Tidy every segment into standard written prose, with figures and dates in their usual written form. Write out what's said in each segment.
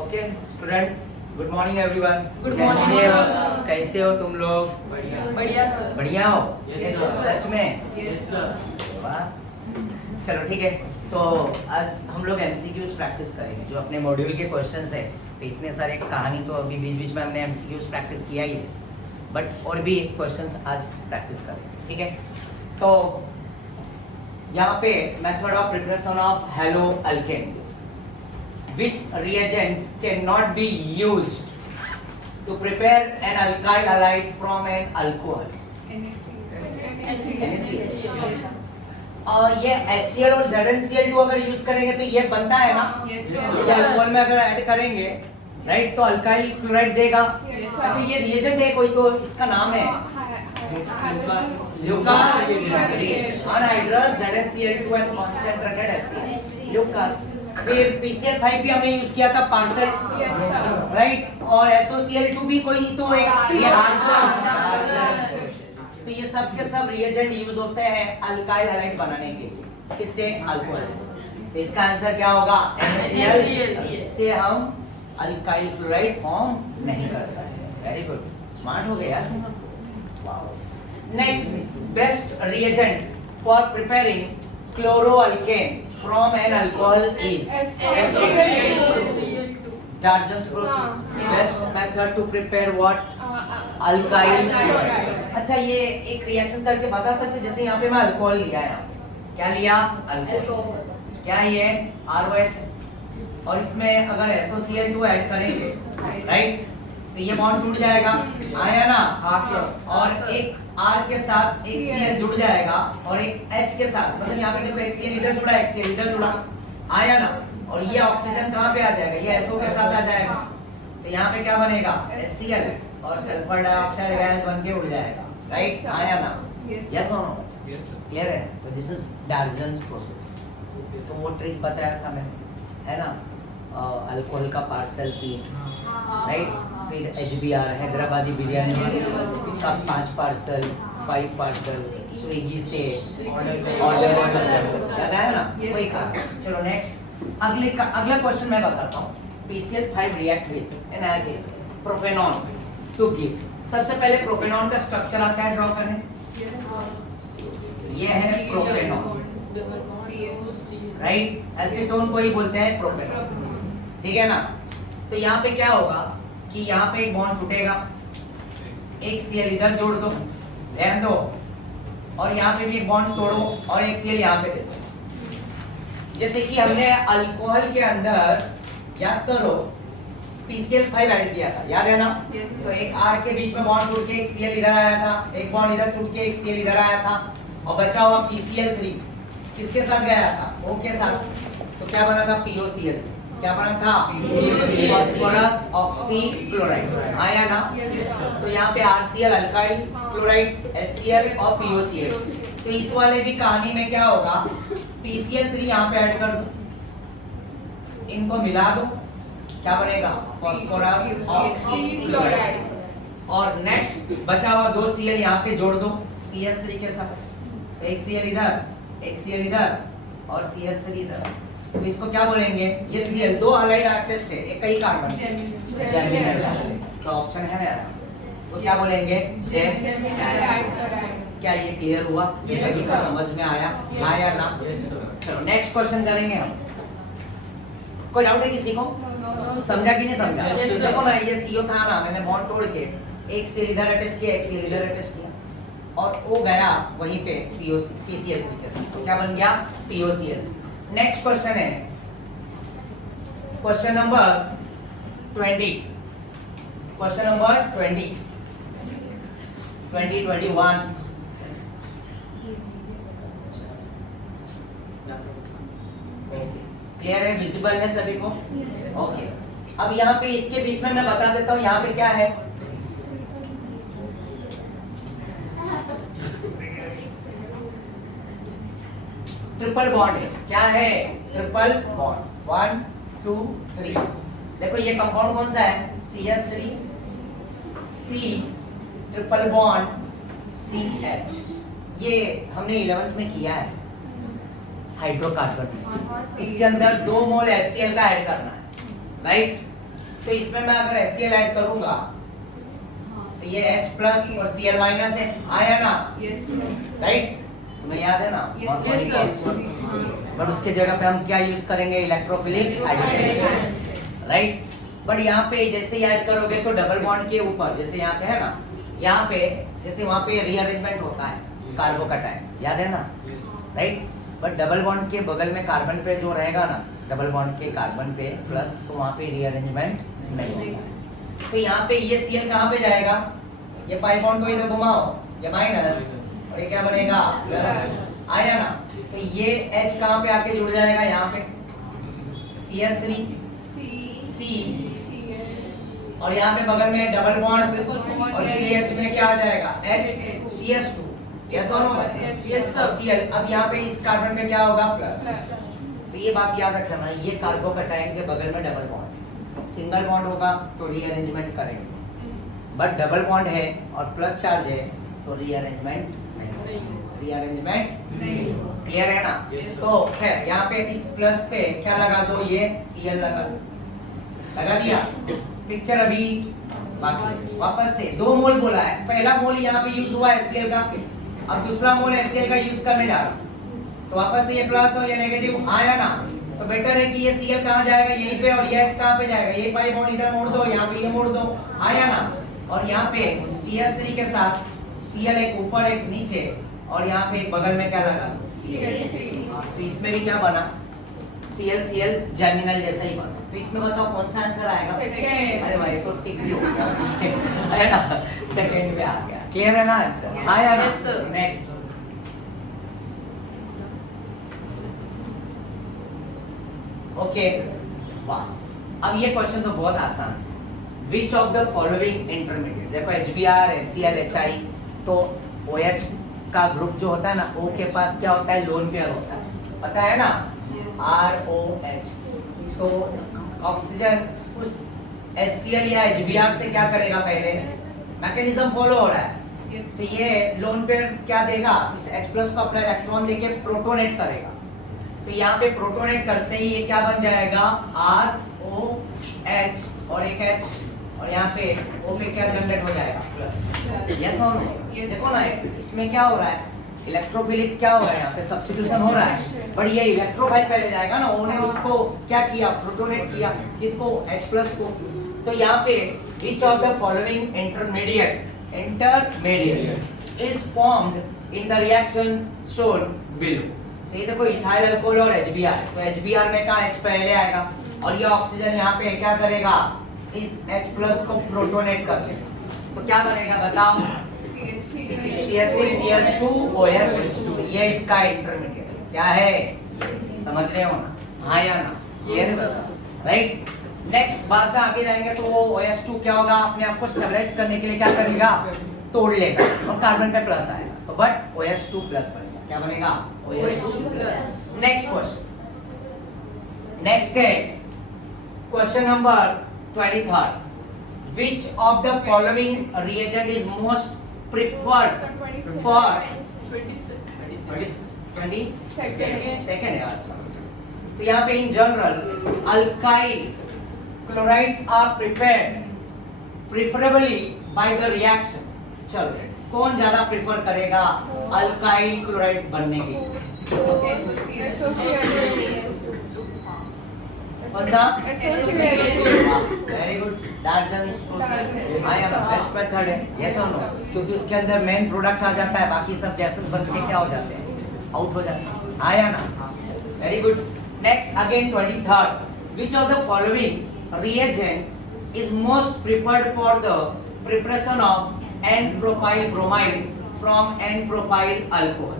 Okay student, good morning everyone. Good कैसे morning, हो? sir. कैसे हो तुम लोग? बढ़िया सर। बढ़िया हो? Yes, sir. सच में? Yes sir. वाह। चलो ठीक है, तो आज हम लोग एमसीक्यूज प्रैक्टिस करेंगे जो अपने मॉड्यूल के क्वेश्चंस है। तो इतने सारे कहानी तो अभी बीच बीच में हमने एमसीक्यूज प्रैक्टिस किया ही है, बट और भी क्वेश्चंस आज प्रैक्टिस करेंगे, ठीक है? तो यहाँ पे method of preparation of haloalkanes, which reagents cannot be used to prepare an alkyl halide from an alcohol? ये HCl और ZnCl2 अगर यूज करेंगे तो ये बनता है ना? यस ये सर। अल्कोहल में अगर ऐड करेंगे, राइट, तो अल्काइल क्लोराइड देगा। Yes, sir. अच्छा, ये रिएजेंट है कोई, तो इसका नाम है Lucas anhydrous ZnCl2 and concentrated HCl, Lucas। फिर PCl5 भी हमने यूज किया था, पार्सल, राइट, और SOCl2 भी कोई तो एक तो ये सब के सब रिएजेंट यूज होते हैं अल्काइल हैलाइड बनाने के लिए। किससे? अल्कोहल से। तो इसका आंसर क्या होगा? NaCl से हम अल्काइल क्लोराइड फॉर्म नहीं कर सकते। वेरी गुड, स्मार्ट हो गए यार तुम लोग। Wow. Next, best reagent for preparing chloroalkane from an alcohol is Darjan's process. Best method to prepare what? Alkyl chloride. अच्छा, ये एक रिएक्शन करके बता सकते, जैसे यहाँ पे मैं अल्कोहल लिया है, क्या लिया? अल्कोहल। क्या ये ROH, और इसमें अगर SOCl2 ऐड करेंगे, राइट, तो ये बॉन्ड टूट जाएगा, आया ना? हाँ सर। और एक R के साथ एक Cl जुड़ जाएगा, और एक H के साथ, मतलब यहाँ पे देखो एक Cl इधर जुड़ा, एक Cl इधर जुड़ा, आया ना? और ये ऑक्सीजन कहाँ पे आ जाएगा? ये SO के साथ आ जाएगा। तो यहाँ पे क्या बनेगा? HCl, और सल्फर डाइऑक्साइड गैस बन के उड़ जाएगा, राइट, आया ना? यस और नो? क्लियर है? तो दिस इज डार्जन्स प्रोसेस। तो वो ट्रिक बताया था मैंने, है ना? अल्कोहल का पार्सल की, राइट, फिर HBR हैदराबादी बिरयानी का 5 पार्सल, 5 पार्सल स्विगी से ऑर्डर याद आया ना? Yes, वही का। चलो नेक्स्ट, अगला क्वेश्चन मैं बताता हूँ। PCl5 रिएक्ट विद एक नया चीज, प्रोपेनॉन टू गिव। सबसे पहले प्रोपेनॉन का स्ट्रक्चर आता है ड्रॉ करने। ये है प्रोपेनॉन, राइट, एसीटोन को ही बोलते हैं प्रोपेनॉन, ठीक है ना? तो यहाँ पे क्या होगा कि यहाँ पे एक बॉन्ड टूटेगा, एक Cl इधर जोड़ दो, ध्यान दो, और यहाँ पे भी एक बॉन्ड तोड़ो और एक Cl यहाँ पे दे दो। जैसे कि हमने अल्कोहल के अंदर, याद करो, PCl5 ऐड किया था, याद है ना? तो एक R के बीच में बॉन्ड टूट के एक Cl इधर आया था, एक बॉन्ड इधर टूट के एक Cl इधर आया था, और बचा हुआ PCl3 किसके साथ गया था? O के साथ। तो क्या बना था? POCl3। क्या बना था? फास्फोरस ऑक्सी क्लोराइड, आया ना? तो यहाँ पे RCl अल्काइल क्लोराइड, HCl और POCl। तो इस वाले भी कहानी में क्या होगा? PCl3 यहाँ पे ऐड कर दो, इनको मिला दो, क्या बनेगा? Phosphorus oxy chloride. और नेक्स्ट बचा हुआ 2 Cl यहाँ पे जोड़ दो CH3 के साथ, तो एक Cl इधर, एक Cl इधर, और CH3 इधर। तो इसको क्या बोलेंगे? ये Cl 2 हैलाइड टेस्ट है, एक ही कार्बन, तो ऑप्शन है ना यार, तो क्या बोलेंगे? क्या ये क्लियर हुआ? ये सभी को समझ में आया? आया ना? चलो नेक्स्ट क्वेश्चन करेंगे हम। कोई डाउट है किसी को? समझा कि नहीं समझा? देखो ना, ये CO था ना, मैंने बॉन्ड तोड़ के एक Cl इधर अटैच किया, एक Cl इधर अटैच किया, और वो गया वहीं पे PCl3 के साथ, तो क्या बन गया? POCl। नेक्स्ट क्वेश्चन है question number 20, question number 20, 2021। Clear है? विजिबल है सभी को? ओके। अब यहाँ पे इसके बीच में मैं बता देता हूँ, यहाँ पे क्या है? ट्रिपल बॉन्ड है। क्या है? Triple bond, 1 2 3। देखो ये कंपाउंड कौन सा है? CH3 C triple bond CH। ये हमने 11th में किया है हाइड्रोकार्बन में। इसके अंदर 2 मोल HCl का ऐड करना है, राइट? तो इसमें मैं अगर HCl ऐड करूंगा तो ये H प्लस और Cl माइनस है, आया ना? Yes right? तुम्हें याद है ना? यस बट उसके जगह पे हम क्या यूज करेंगे? Electrophilic addition, right? बट यहाँ पे जैसे ही ऐड करोगे तो डबल बॉन्ड के ऊपर, जैसे यहाँ पे है ना, यहाँ पे जैसे वहाँ पे रीअरेंजमेंट होता है कार्बोकटायन, याद है ना? राइट? बट डबल बॉन्ड के बगल में कार्बन पे जो रहेगा ना, डबल बॉन्ड के कार्बन पे प्लस, तो वहाँ पे रीअरेंजमेंट नहीं होगा। तो यहाँ पे ये Cl कहाँ पे जाएगा? ये पाई बॉन्ड को इधर घुमाओ, ये माइनस और ये क्या बनेगा? प्लस, आया ना? तो ये H कहाँ पे आके जुड़ जाएगा? यहाँ पे CH3 C, और यहाँ पे बगल में डबल बॉन्ड और CH में क्या आ जाएगा? H CH2, यस और नो? Yes, और Cl, अब यहाँ पे इस कार्बन में क्या होगा? प्लस। तो ये बात याद रखना, ये कार्बोकटायन के बगल में डबल बॉन्ड, सिंगल बॉन्ड होगा तो रीअरेंजमेंट करेंगे, बट डबल बॉन्ड है और प्लस चार्ज है तो रीअरेंजमेंट नहीं, रीअरेंजमेंट नहीं। क्लियर है ना? Yes. तो खैर यहाँ पे इस प्लस पे क्या लगा दो? ये Cl लगा दो, लगा दिया। पिक्चर अभी बाकी है। वापस से 2 मोल बोला है, पहला मोल यहाँ पे यूज हुआ है HCl का, अब दूसरा मोल HCl का यूज करने जा रहा, तो वापस से ये प्लस और ये नेगेटिव आया ना? तो बेटर है कि ये Cl कहाँ जाएगा? यहीं पे, और ये H कहाँ पे जाएगा? ये पाई बॉन्ड इधर मोड़ दो, यहाँ पे ये मोड़ दो, आया ना? और यहाँ पे CH3 के साथ Cl एक ऊपर एक नीचे, और यहाँ पे एक बगल में क्या लगा? तो इसमें भी क्या बना? Cl जर्मिनल जैसा ही बना। तो इसमें बताओ कौन सा आंसर आएगा? सेकंड। अरे भाई तो टिक भी हो गया है ना? सेकंड पे आ गया। क्लियर है ना आंसर? Yes. आया ना? Yes, sir. नेक्स्ट, ओके, वाह। अब ये क्वेश्चन तो बहुत आसान है। विच ऑफ द फॉलोइंग इंटरमीडिएट, देखो HBr HCl HI, तो OH का ग्रुप जो होता है ना, O के पास क्या होता है? लोन पेयर होता है, पता है ना? ROH। तो ऑक्सीजन उस HCl या HBr से क्या करेगा? पहले मैकेनिज्म फॉलो हो रहा है, तो ये लोन पेयर क्या देगा? इस H+ को अपना इलेक्ट्रॉन देके प्रोटोनेट करेगा, तो यहाँ पे प्रोटोनेट करते ही ये क्या बन जाएगा? ROH और एक H, और यहाँ पे O पे क्या जनरेट हो जाएगा? प्लस, यस और नो? देखो ना इसमें क्या हो रहा है? इलेक्ट्रोफिलिक क्या हो रहा है? यहाँ पे सब्स्टिट्यूशन हो रहा है, बट ये इलेक्ट्रोफाइल पहले जाएगा ना, O ने उसको क्या किया? प्रोटोनेट किया, किसको? H+ को। तो यहाँ पे which of the following intermediate is formed in the reaction shown below? तो ये देखो इथाइल अल्कोहल और HBr, तो HBr में का H पहले आएगा, और ये ऑक्सीजन यहाँ पे क्या करेगा? इस H+ को प्रोटोनेट कर लेगा, तो क्या बनेगा बताओ? CH3 CH2 OH, ये इसका इंटरमीडिएट क्या है? समझ रहे हो ना? हाँ या ना? क्लियर है बच्चा? राइट? नेक्स्ट बाद में आगे जाएंगे तो वो OH2 क्या होगा? अपने आप को स्टेबलाइज करने के लिए क्या करेगा? तोड़ लेगा और कार्बन पे प्लस आएगा, तो बट OH2 प्लस बनेगा, क्या बनेगा? OH2 plus. Next question, next है question number 23, which of the following reagent is most preferred for 20 second यार? तो यहाँ पे in general alkyl chlorides are preferably by the reaction. चलो कौन ज्यादा प्रेफर करेगा अल्काइल क्लोराइड बनने के लिए? कौन सा? Very good, Darzens process I am best method है, यस और नो? क्योंकि उसके अंदर मेन प्रोडक्ट आ जाता है, बाकी सब गैसेस बन के क्या हो जाते हैं? आउट हो जाते हैं, आया ना? Very good. Next again 23rd, which of the following reagents is most preferred for the preparation of N-propyl bromide from N-propyl alcohol?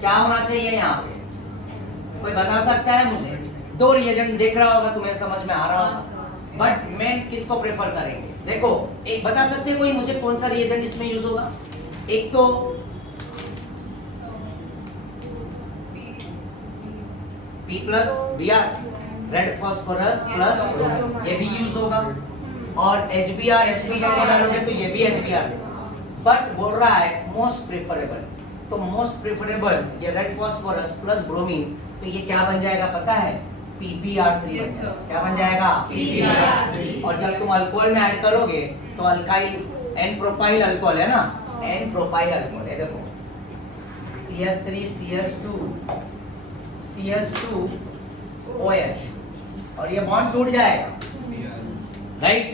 क्या होना चाहिए यहाँ पे? कोई बता सकता है मुझे? दो रिएजेंट देख रहा होगा, तुम्हें समझ में आ रहा होगा, बट मैं किसको प्रेफर करेंगे? देखो एक बता सकते हैं कोई मुझे कौन सा रिएजेंट इसमें यूज होगा? एक तो P plus Br, red phosphorus plus bromine, ये भी यूज होगा, और HBr H2 सब डालोगे तो ये भी HBr देगा, बट बोल रहा है मोस्ट प्रेफरेबल, तो मोस्ट प्रेफरेबल ये रेड फॉस्फोरस प्लस ब्रोमीन, तो ये क्या बन जाएगा पता है? PbR3 Yes, sir. क्या बन जाएगा? PbR3। और जब तुम अल्कोहल में ऐड करोगे तो अल्काइल एन प्रोपाइल अल्कोहल है ना, एन प्रोपाइल अल्कोहल है, देखो CH3 CH2 CH2 OH और ये बॉन्ड टूट जाएगा, राइट?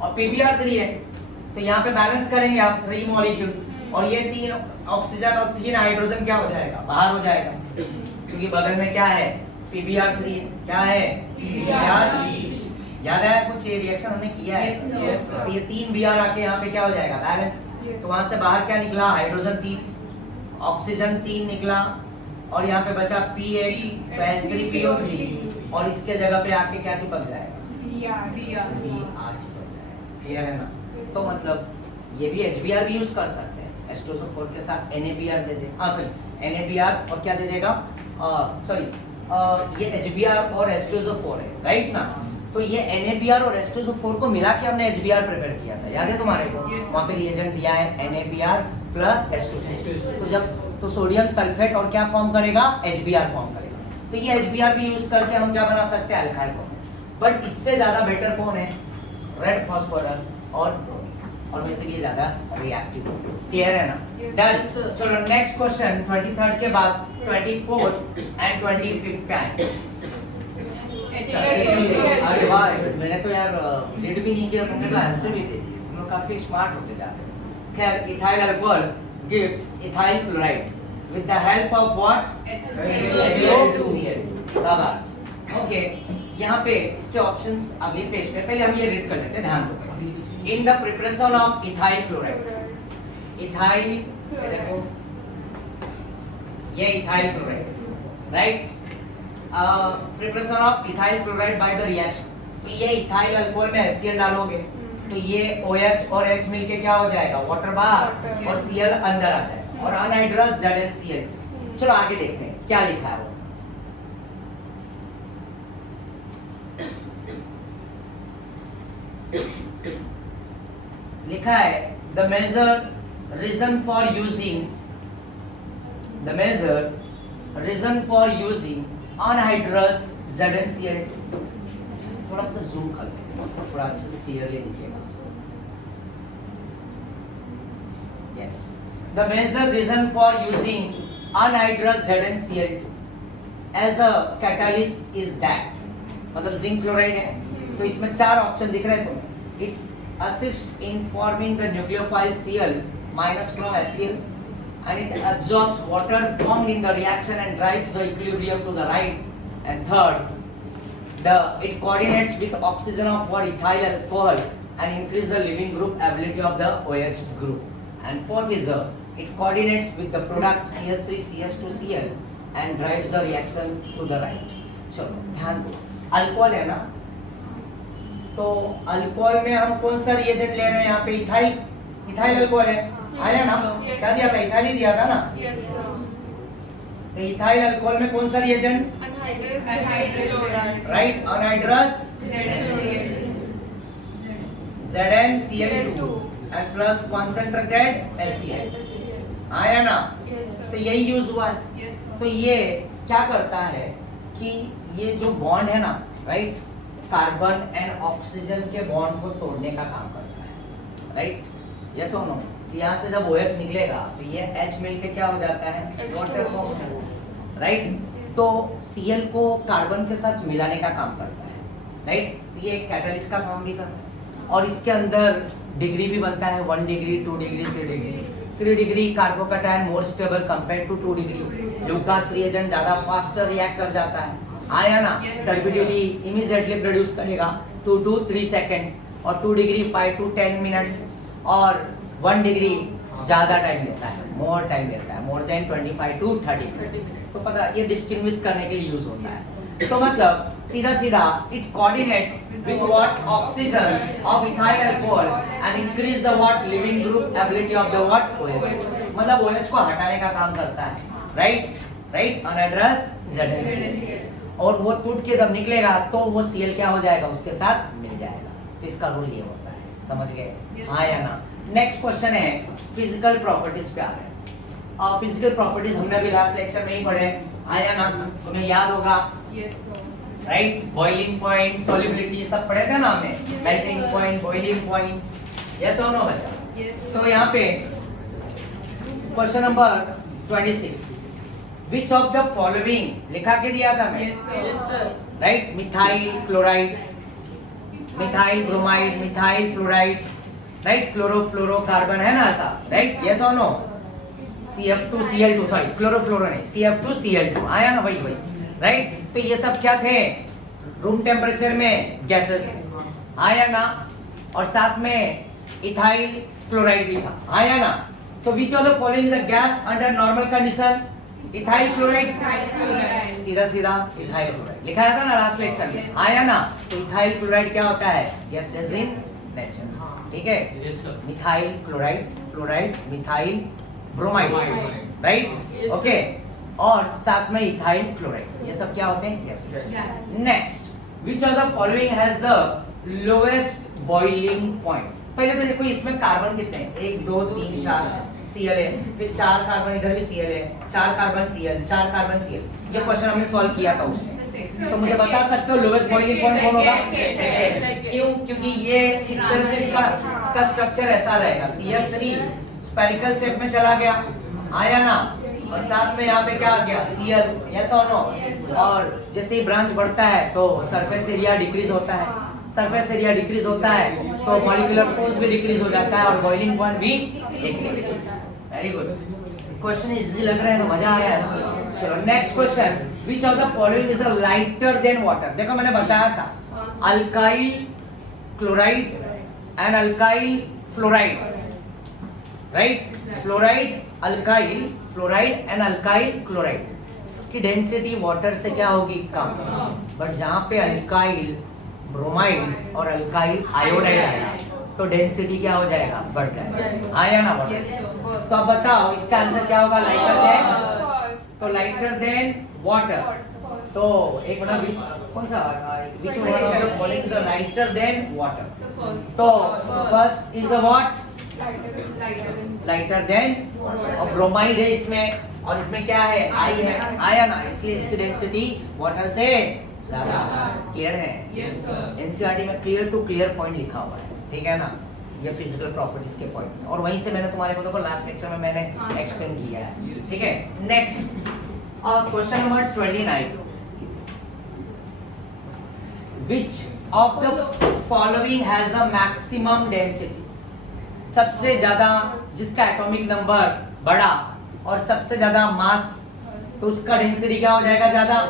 और PbR3 है तो यहाँ पे बैलेंस करेंगे आप 3 मॉलिक्यूल और ये 3 ऑक्सीजन और 3 हाइड्रोजन क्या हो जाएगा? बाहर हो जाएगा, क्योंकि बगल में क्या है? PbR3 है। क्या है? याद आया कुछ? ये रिएक्शन हमने किया है। Yes, sir. Yes, sir. तो ये 3 Br आके यहाँ पे क्या हो जाएगा? बैलेंस। Yes. तो वहां से बाहर क्या निकला? हाइड्रोजन 3, ऑक्सीजन 3 निकला और यहाँ पे बचा P8 तो H3PO3 और इसके जगह पे आके क्या चिपक जाएगा? Br चिपक जाएगा। क्लियर है ना? तो मतलब ये भी HBr भी यूज कर सकते हैं, H2SO4 के साथ NaBr दे दे, सॉरी NaBr और क्या दे देगा? सॉरी ये HBr और H2SO4 है, राइट ना? तो ये NaBr और H2SO4 को मिला के हमने HBr प्रिपेयर किया था, याद है तुम्हारे को? Yes. वहाँ पे रिएजेंट दिया है NaBr प्लस H2SO4। तो जब तो सोडियम सल्फेट और क्या फॉर्म करेगा? HBr फॉर्म करेगा। तो ये HBr भी यूज करके हम क्या बना सकते हैं? Alkyl bromine. बट इससे ज्यादा बेटर कौन है? रेड फास्फोरस और ब्रोमीन, और वैसे भी ज्यादा रिएक्टिव। क्लियर है ना? डन। Yes. चलो नेक्स्ट क्वेश्चन 23rd के बाद 24th एंड 25th पे आएंगे। अरे वाह, मैंने तो यार रीड भी नहीं किया, तुमने तो आंसर भी दे दिए, तुम लोग काफी स्मार्ट होते जा रहे हो। खैर, ethyl alcohol gives ethyl chloride with the help of what? SO2। शाबाश। ओके, यहाँ पे इसके ऑप्शंस अगले पेज पे, पहले हम ये रीड कर लेते हैं, ध्यान दो। In the preparation of ethyl chloride, ethyl, ये देखो ये ethyl chloride, right? Preparation of ethyl chloride bye the reaction, तो ये इथाइल अल्कोहल में HCl डालोगे तो ये OH और H मिलके क्या हो जाएगा? वाटर बाहर और Cl अंदर आ जाएगा और अनहाइड्रस ZnCl। चलो आगे देखते हैं क्या लिखा है वो। लिखा है the major reason for using anhydrous ZnCl। थोड़ा सा जूम कर लेते हैं, थोड़ा अच्छे से क्लियरली दिखेगा। Yes, the major reason for using anhydrous ZnCl as a catalyst is that, मतलब जिंक क्लोराइड है तो इसमें 4 ऑप्शन दिख रहे हैं तुम्हें। It assist in forming the nucleophile Cl minus from HCl and it absorbs water formed in the reaction and drives the equilibrium to the right. And third, it coordinates with oxygen of what? Ethyl alcohol and increase the leaving group ability of the OH group. And fourth is it coordinates with the product CH3 CH2Cl and drives the reaction to the right. चलो ध्यान दो, alcohol है ना, तो alcohol में हम कौन सा रिएजेंट ले रहे हैं? यहाँ पे इथाइल अल्कोहल है, आया ना? क्या दिया था? इथाइल ही दिया था ना? तो इथाइल अल्कोहल में कौन सा reagent? Right, anhydrous ZnCl2 and plus concentrated HCl, आया ना? तो यही यूज हुआ है। तो ये क्या करता है कि ये जो बॉन्ड है ना, राइट, कार्बन एंड ऑक्सीजन के बॉन्ड को तोड़ने का काम करता है, राइट? यस और नो? तो यहाँ से जब OH निकलेगा तो ये H मिलके क्या हो जाता है? Water form, right? तो Cl को कार्बन के साथ मिलाने का काम करता है, राइट? तो ये एक कैटलिस्ट का काम भी करता है और इसके अंदर डिग्री भी बनता है, 1 degree, 2 degree, 3 degree. 3 degree carbocation more stable compare to 2 degree. Lucas reagent ज्यादा फास्टर रिएक्ट कर जाता है, आया ना? टर्बिडिटी इमीडिएटली प्रोड्यूस करेगा 2 to 3 सेकंड्स और 2 डिग्री 5 to 10 मिनट्स और 1 डिग्री ज्यादा टाइम लेता है, मोर टाइम लेता है, मोर देन 25 to 30 मिनट्स। तो पता ये डिस्टिंग्विश करने के लिए यूज होता है। तो मतलब सीधा सीधा it coordinates with what? Oxygen of ethyl alcohol and increase the what? Leaving group ability of the what? OH। मतलब OH को हटाने का काम करता है, राइट? Anhydrous ZnCl। और वो टूट के जब निकलेगा तो वो Cl क्या हो जाएगा? उसके साथ मिल जाएगा। तो इसका रूल ये होता है, समझ गए? हाँ या ना? नेक्स्ट क्वेश्चन है फिजिकल प्रॉपर्टीज पे आ रहे हैं। और फिजिकल प्रॉपर्टीज हमने भी लास्ट लेक्चर में ही पढ़े, आया ना? तुम्हें याद होगा? राइट? बॉइलिंग पॉइंट, सॉल्युबिलिटी सब पढ़े थे ना हमने, melting point, boiling point, yes और नो बच्चा? तो यहाँ पे question number 26, which of the following लिखा के दिया था मैं, right? Methyl chloride, methyl bromide, methyl fluoride, right? Chlorofluorocarbon है ना ऐसा, राइट? यस और नो? CF2Cl2, सॉरी क्लोरोफ्लोरो नहीं, CF2Cl2 आया ना भाई, राइट? तो ये सब क्या थे? रूम टेम्परेचर में गैसेस थे, आया ना? और साथ में इथाइल क्लोराइड भी था, आया ना? तो विच of the following is a gas under normal condition? Ethyl chloride, सीधा सीधा इथाइल क्लोराइड लिखाया था ना लास्ट लेक्चर में, आया ना? तो इथाइल क्लोराइड क्या होता है? गैसेस इन नेचर, ठीक है? Methyl chloride, fluoride, methyl bromide, right? Okay, और साथ में इथाइल क्लोराइड, ये सब क्या होते हैं? Gases. Next, which of the following has the lowest boiling point? पहले तो देखो इसमें कार्बन कितने हैं? 1 2 3 4 Cl है, फिर 4 कार्बन इधर भी Cl है, 4 कार्बन Cl, 4 कार्बन Cl। ये क्वेश्चन हमने सॉल्व किया था उसमें, तो मुझे बता सकते हो लोएस्ट बॉइलिंग पॉइंट कौन होगा? क्यों? क्योंकि ये इस तरह से इसका स्ट्रक्चर ऐसा रहेगा, CH3 स्फेरिकल शेप में चला गया, आया ना? और साथ में यहाँ पे क्या आ गया? Cl, यस और नो? और जैसे ही ब्रांच बढ़ता है तो सरफेस एरिया डिक्रीज होता है, सरफेस एरिया डिक्रीज होता है तो मॉलिक्यूलर फोर्स भी डिक्रीज हो जाता है और बॉइलिंग पॉइंट भी डिक्रीज होता है। वेरी गुड, क्वेश्चन इजी लग रहा है ना? मजा आ रहा है ना? चलो next question, which of the following is a lighter than water? देखो मैंने बताया था alkyl chloride and alkyl fluoride, right? Fluoride alkyl, fluoride and alkyl chloride की डेंसिटी वाटर से क्या होगी? कम। बट जहाँ पे अल्काइल ब्रोमाइड और अल्काइल आयोडाइड आया तो डेंसिटी क्या हो जाएगा? बढ़ जाएगा, आया ना? बढ़ जाएगा। तो अब बताओ इसका आंसर क्या होगा? लाइटर देन, तो लाइटर देन वाटर। तो एक मतलब कौन सा, which one of the following is lighter than water? So first is the what? Lighter than, और ब्रोमाइड है इसमें और इसमें क्या है? I है, आया ना? इसलिए इसकी डेंसिटी वाटर से ज्यादा। क्लियर है? एनसीईआरटी में क्लियर टू क्लियर पॉइंट लिखा हुआ है, ठीक है ना? ये फिजिकल प्रॉपर्टीज के पॉइंट में, और वहीं से मैंने तुम्हारे को देखो लास्ट लेक्चर में मैंने एक्सप्लेन किया है, ठीक है? Next question number 29, which of the following has the maximum density? सबसे ज्यादा जिसका एटॉमिक नंबर बड़ा और सबसे ज्यादा मास, तो उसका डेंसिटी क्या हो जाएगा? ज्यादा।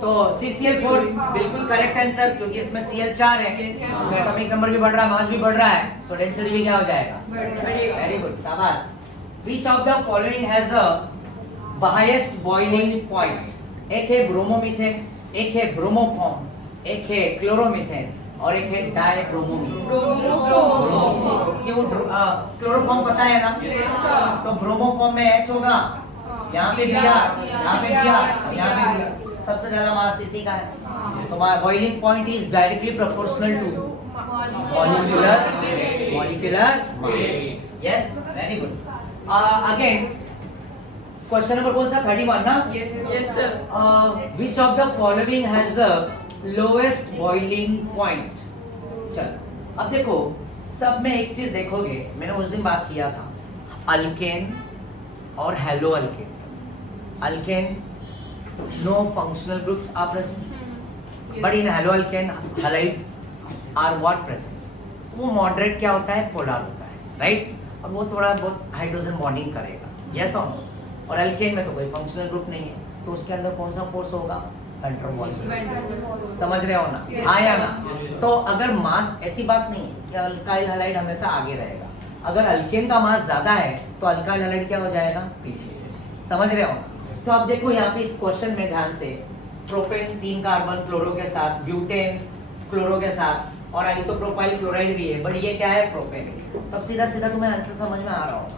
तो CCl4 बिल्कुल करेक्ट आंसर, क्योंकि इसमें Cl4 है, तो एटॉमिक नंबर भी बढ़ रहा है, मास भी बढ़ रहा है, तो डेंसिटी भी क्या हो जाएगा? वेरी गुड, शाबाश। Which of the following has the highest boiling point? एक है ब्रोमोमीथेन, एक है ब्रोमोफॉर्म, एक है क्लोरोमीथेन और एक है डायब्रोमोमीथेन। क्यों? क्लोरोफॉर्म पता है ना? तो ब्रोमोफॉर्म में H होगा, यहाँ पे Br, यहाँ पे Br और यहाँ पे Br, सबसे ज्यादा मास इसी का है। तो boiling point is directly proportional to molecular mass. Yes, very good. Again question number कौन सा? 31 ना? Yes, sir. Which of the following has the lowest boiling point? चल, अब देखो सब में एक चीज देखोगे, मैंने उस दिन बात किया था अल्केन और hello alkane. Alkane no functional groups are present, but in halo alkane halides are what present? वो मॉडरेट क्या होता है? पोलर होता है, राइट? और वो थोड़ा बहुत हाइड्रोजन बॉन्डिंग करेगा, यस और नो? और अल्केन में तो कोई फंक्शनल ग्रुप नहीं है, तो उसके अंदर कौन सा फोर्स होगा? Van der Waals force. समझ रहे हो ना? आया ना? तो अगर मास, ऐसी बात नहीं है कि अल्काइल हैलाइड हमेशा आगे रहेगा, अगर अल्केन का मास ज्यादा है तो अल्काइल हैलाइड क्या हो जाएगा? पीछे। समझ रहे हो ना? तो आप देखो यहाँ पे इस क्वेश्चन में ध्यान से, प्रोपेन 3 कार्बन क्लोरो के साथ, ब्यूटेन क्लोरो के साथ और आइसोप्रोपाइल क्लोराइड भी है, बट ये क्या है? प्रोपेन। तब सीधा सीधा तुम्हें आंसर समझ में आ रहा होगा।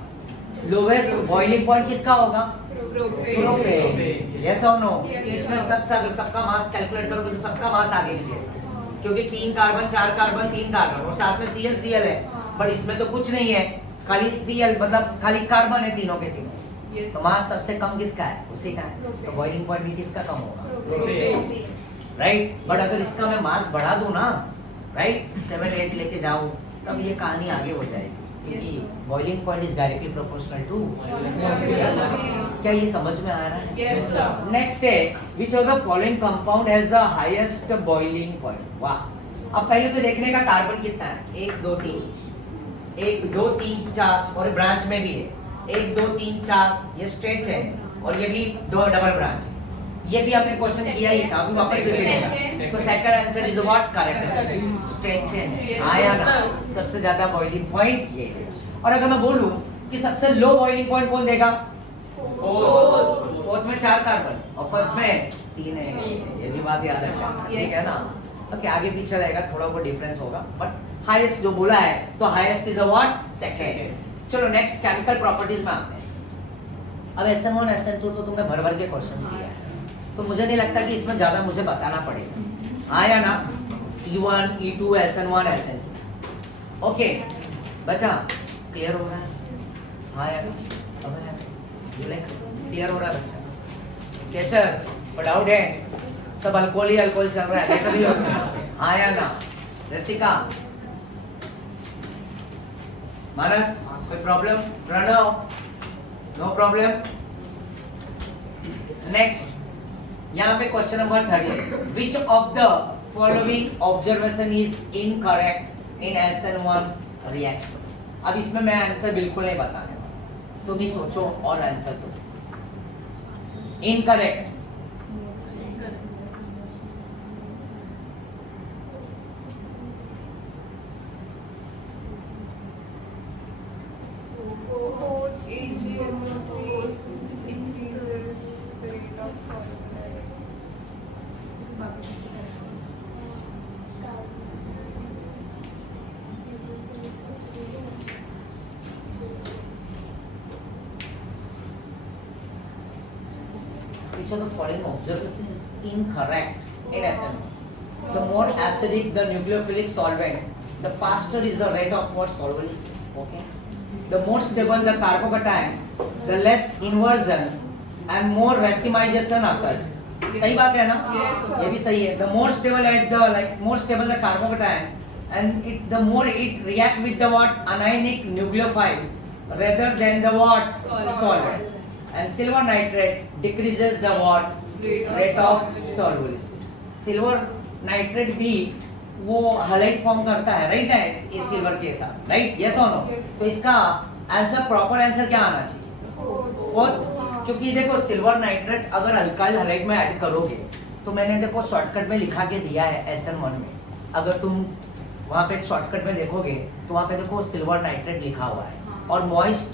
लोवेस्ट बॉइलिंग पॉइंट किसका होगा? प्रोपेन। यस और नो? इसमें सबका मास कैलकुलेट करोगे तो सबका मास आगे निकलेगा, क्योंकि 3 कार्बन 4 कार्बन 3 कार्बन और साथ में Cl है, बट इसमें तो कुछ नहीं है, खाली Cl, मतलब खाली कार्बन है तीनों के तीनों। तो मास सबसे कम किसका है? उसी का है, तो बॉइलिंग पॉइंट भी किसका कम होगा? राइट, बट अगर इसका मैं मास बढ़ा दूं ना, राइट, 7 8 लेके जाऊं, तब ये कहानी आगे हो जाएगी, क्योंकि boiling point is directly proportional to. क्या ये समझ में आ रहा है? Yes, sir. नेक्स्ट है विच of the following compound has the highest boiling point. वाह, अब पहले तो देखने का कार्बन कितना है, 1 2 3, 1 2 3 4, और ब्रांच में भी है 1 2 3 4, ये स्ट्रेट है, और ये भी दो डबल ब्रांच है। ये भी आपने क्वेश्चन किया ही था, अभी वापस लिखेगा। तो second answer is what? Correct answer, straight है। आया ना, सबसे ज्यादा बॉइलिंग पॉइंट ये है। और अगर मैं बोलूं कि सबसे लो बॉइलिंग पॉइंट कौन देगा? फोर्थ में 4 कार्बन और फर्स्ट में 3 है, ये भी बात याद रखना, ठीक है ना? ओके, आगे पीछे रहेगा, थोड़ा बहुत डिफरेंस होगा, बट हाईएस्ट जो बोला है तो highest is a what? Second. चलो नेक्स्ट केमिकल प्रॉपर्टीज में आते हैं। अब SN1 SN2 तो तुमने भर भर के क्वेश्चन किया है, तो मुझे नहीं लगता कि इसमें ज्यादा मुझे बताना पड़ेगा। आया ना? E1 E2 SN1 SN2, okay बच्चा क्लियर हो रहा है? आया ना? अब क्लियर हो रहा है बच्चा? केसर पर डाउट है? सब अल्कोहल ही अल्कोहल चल रहा है, देख रही हो? आया ना? रसिका, मानस, कोई problem? Pranav, no problem. Next, यहाँ पे question number 30, which of the following observation is incorrect in SN1 reaction. अब इसमें मैं आंसर बिल्कुल नहीं बताने वाला, तुम ही सोचो और आंसर दो। Incorrect, which of the following observation is incorrect in SN1? The more acidic the nucleophilic solvent, the faster is the rate of what? Solvolysis. Okay. The more stable the carbocation, the less inversion and more racemization occurs. सही बात है ना? ये भी सही है। The more stable at the more stable the carbocation, and the more it react with the what? Anionic nucleophile rather than the what? Solvent. And silver nitrate decreases the what? Rate of solvolysis. Silver nitrate भी वो halide form करता है, right है, इस silver के साथ, right? Yes और no? तो इसका आंसर, प्रॉपर आंसर क्या आना चाहिए? फोर्थ, क्योंकि देखो सिल्वर नाइट्रेट अगर अल्काइल हलाइड में ऐड करोगे, तो मैंने देखो शॉर्टकट में लिखा के दिया है SN1 में, अगर तुम वहाँ पे शॉर्टकट में देखोगे तो वहाँ पे देखो सिल्वर नाइट्रेट लिखा हुआ है, और मॉइस्ट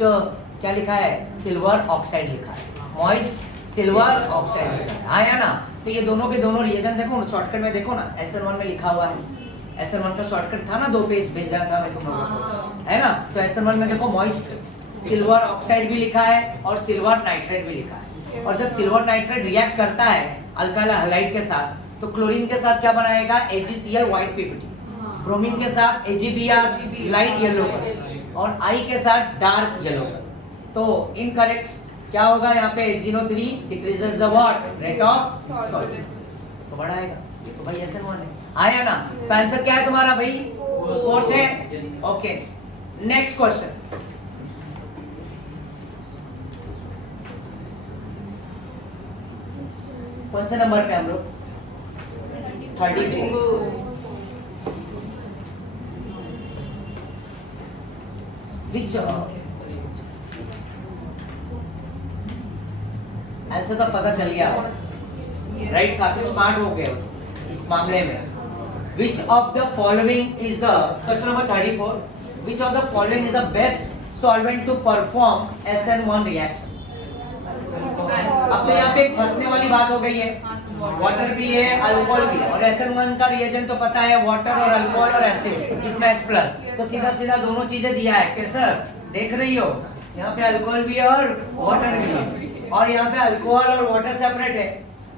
क्या लिखा है? सिल्वर ऑक्साइड लिखा है, मॉइस्ट सिल्वर ऑक्साइड लिखा है। आया ना? तो ये दोनों के दोनों रिएजेंट देखो शॉर्टकट में, देखो ना SN1 में लिखा हुआ है, SN1 का शॉर्टकट था ना, 2 पेज भेजा था मैं तुम लोगों को, है ना? तो SN1 में देखो मॉइस्ट सिल्वर ऑक्साइड भी लिखा है और सिल्वर नाइट्रेट भी लिखा है। और जब सिल्वर नाइट्रेट रिएक्ट करता है अल्काइल हलाइड के साथ, तो क्लोरीन के साथ क्या बनाएगा? AgCl व्हाइट PPT, ब्रोमीन के साथ AgBr लाइट येलो कलर, और I के साथ डार्क येलो कलर। तो इनकरेक्ट क्या होगा यहाँ पे? AgNO3 decreases the what? Rate of solvency. तो बड़ा आएगा, ये तो भाई SN1 है। आया ना? तो आंसर क्या है तुम्हारा भाई? फोर्थ है। Okay, next question. कौन से नंबर पे हम लोग? 34। विच आंसर तो पता चल गया, राइट? काफी स्मार्ट हो गए हो इस मामले में। Which of the following is the, question number 34, which of the following is the best solvent to perform SN1 reaction. अब तो यहाँ पे फंसने वाली बात हो गई है, वाटर भी है, अल्कोहल भी है, और SN1 का रिएजेंट तो पता है, वाटर और अल्कोहल और एसिड, इसमें H+, तो सीधा सीधा दोनों चीजें दिया है। कैसा देख रही हो? यहाँ पे अल्कोहल भी है और वाटर भी है, और यहाँ पे अल्कोहल और वाटर सेपरेट है,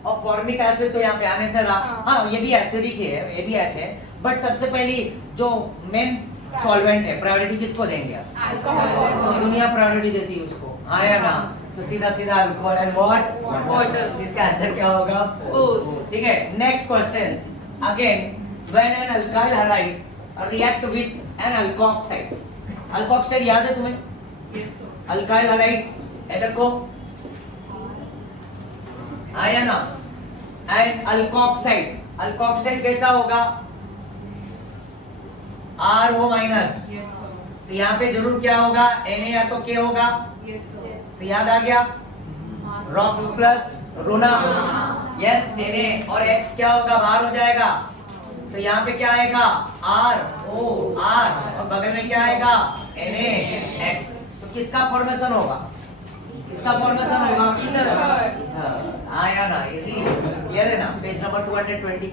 और फॉर्मिक एसिड तो यहाँ पे आने से रहा। हाँ, ये भी एसिडिक है, ये भी H है, बट सबसे पहली जो मेन सॉल्वेंट है, प्रायोरिटी किसको देंगे? दुनिया प्रायोरिटी देती है उसको। हाँ या ना? तो सीधा सीधा अल्कोहल एंड व्हाट Water. इसका आंसर क्या होगा? Four. ठीक है, next question again, when an alkyl halide react with an alkoxide, alkoxide याद है तुम्हें? Yes, sir. अल्काइल हैलाइड ये देखो आया ना, एंड अल्कोक्साइड, अल्कोक्साइड कैसा होगा? RO minus, Yes, sir. तो यहाँ पे जरूर क्या होगा? Na या तो K होगा, Yes, sir. तो याद आ गया रॉक्स प्लस रोना, यस Na और X क्या होगा? बाहर हो जाएगा, तो यहाँ पे क्या आएगा? ROR और बगल में क्या आएगा? NaX, तो किसका फॉर्मेशन होगा? किसका फॉर्मेशन होगा? Ether. आया ना, इजी क्लियर है ना? पेज नंबर 220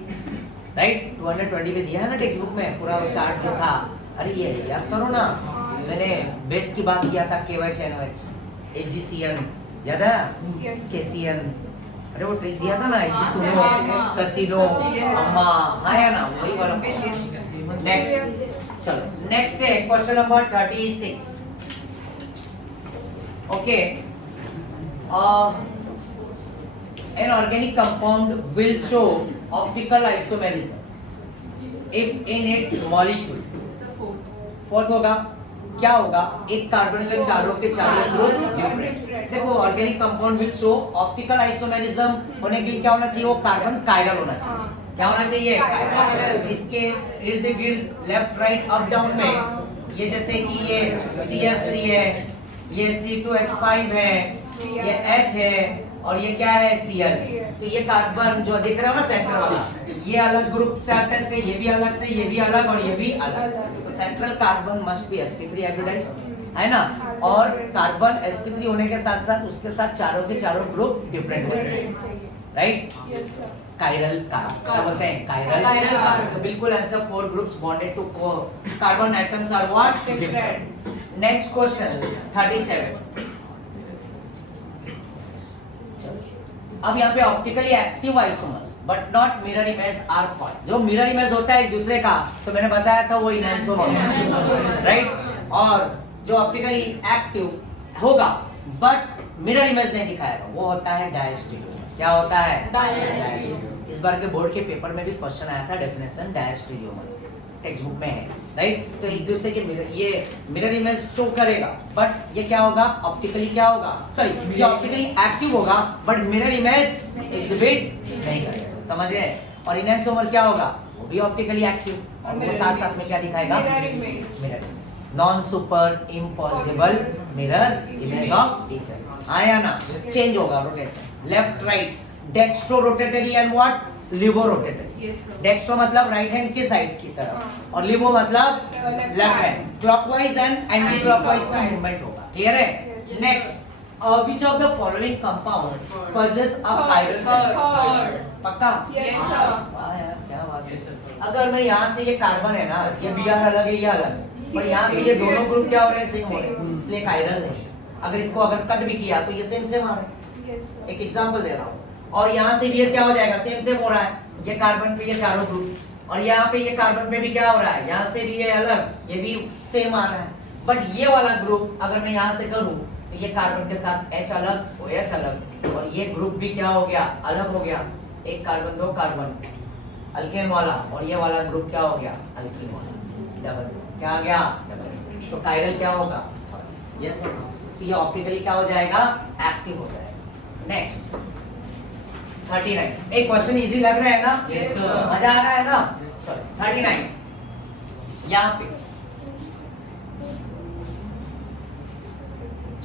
राइट, 220 पे दिया है ना टेक्स्ट बुक में पूरा वो चार्ट जो था। अरे ये याद करो ना, मैंने बेस की बात किया था, KOH NOH AgCN याद है? KCN, अरे वो ट्रिक दिया था ना, AgSuno कसिनो अम्मा, आया ना वही वाला। नेक्स्ट चलो, नेक्स्ट है question number 36। Okay, an organic compound will show optical isomerism if in its molecule, Sir, fourth. Fourth होगा क्या होगा? एक कार्बन के चारों के चारों ग्रुप डिफरेंट। देखो organic compound will show optical isomerism होने के लिए क्या होना चाहिए? वो कार्बन कायरल होना चाहिए। क्या होना चाहिए? कायरल। इसके इर्द गिर्द लेफ्ट राइट अप डाउन में ये जैसे कि ये CS3 है, ये C2H5 है, ये H है और ये क्या है? Cl। तो ये कार्बन जो दिख रहा है ना सेंटर वाला, ये अलग ग्रुप से अटैच्ड है, ये भी अलग से, ये भी अलग और ये भी अलग। तो central carbon must be sp3 hybridized है ना, और कार्बन sp3 होने के साथ साथ उसके साथ चारों के चारों ग्रुप डिफरेंट होंगे, राइट? कायरल कार्बन क्या बोलते हैं? Chiral carbon. तो बिल्कुल answer, 4 groups bonded to carbon atoms are what? Different. Next question 37। अब यहाँ पे optically active isomers but not mirror image are called. जो मिरर इमेज होता है एक दूसरे का, तो मैंने बताया था वो इनैंसोमर, राइट? और जो ऑप्टिकली एक्टिव होगा बट मिरर इमेज नहीं दिखाएगा, वो होता है डायस्टेरियोमर। क्या होता है? डायस्टेरियोमर। इस बार के बोर्ड के पेपर में भी क्वेश्चन आया था, डेफिनेशन डायस्टेरियोमर टेक्स्ट बुक में है, राइट? तो एक दूसरे के ये मिरर इमेज शो करेगा बट ये क्या होगा? ऑप्टिकली क्या होगा? सॉरी, ये ऑप्टिकली एक्टिव होगा बट मिरर इमेज एग्जिबिट नहीं करेगा, समझ गए? और इनैंसोमर क्या होगा? वो भी ऑप्टिकली एक्टिव और वो साथ साथ में क्या दिखाएगा? Mirror image. Non superimposable mirror image of each other. आया ना? चेंज होगा rotation, left right, dextro rotatory and what? Levo rotatory. Yes, sir. Dextro मतलब राइट हैंड की साइड की तरफ और लिवो मतलब left hand, clockwise and anti clockwise का मूवमेंट होगा। क्लियर है? Next, which of the following compound possess a chiral Third. पक्का? Yes, sir. वाह यार क्या बात है। अगर मैं यहाँ से ये कार्बन है ना, ये Br अलग है, ये अलग है, पर यहाँ से ये दोनों ग्रुप क्या हो रहे हैं? सेम हो रहे हैं, इसलिए कायरल है। अगर इसको अगर कट भी किया तो ये सेम सेम आ रहे हैं। एक एग्जांपल दे रहा हूँ, और यहाँ से भी ये क्या हो जाएगा? सेम सेम हो रहा है, ये कार्बन पे ये चारों ग्रुप, और यहाँ पे ये कार्बन पे भी क्या हो रहा है? यहाँ से भी ये अलग, ये भी सेम आ रहा है। बट ये वाला ग्रुप अगर मैं यहाँ से करूँ तो ये कार्बन के साथ H अलग, OH अलग, और ये ग्रुप भी क्या हो गया? अलग हो गया। एक कार्बन दो कार्बन अल्केन वाला, और ये वाला ग्रुप क्या हो गया? अल्कीन वाला, डबल। क्या आ गया? डबल। तो कायरल क्या होगा? यस। तो ये ऑप्टिकली क्या हो जाएगा? एक्टिव हो जाएगा। नेक्स्ट 39। एक क्वेश्चन इजी लग रहा है ना? Yes, sir. मजा आ रहा है ना? चलो 39 यहाँ पे,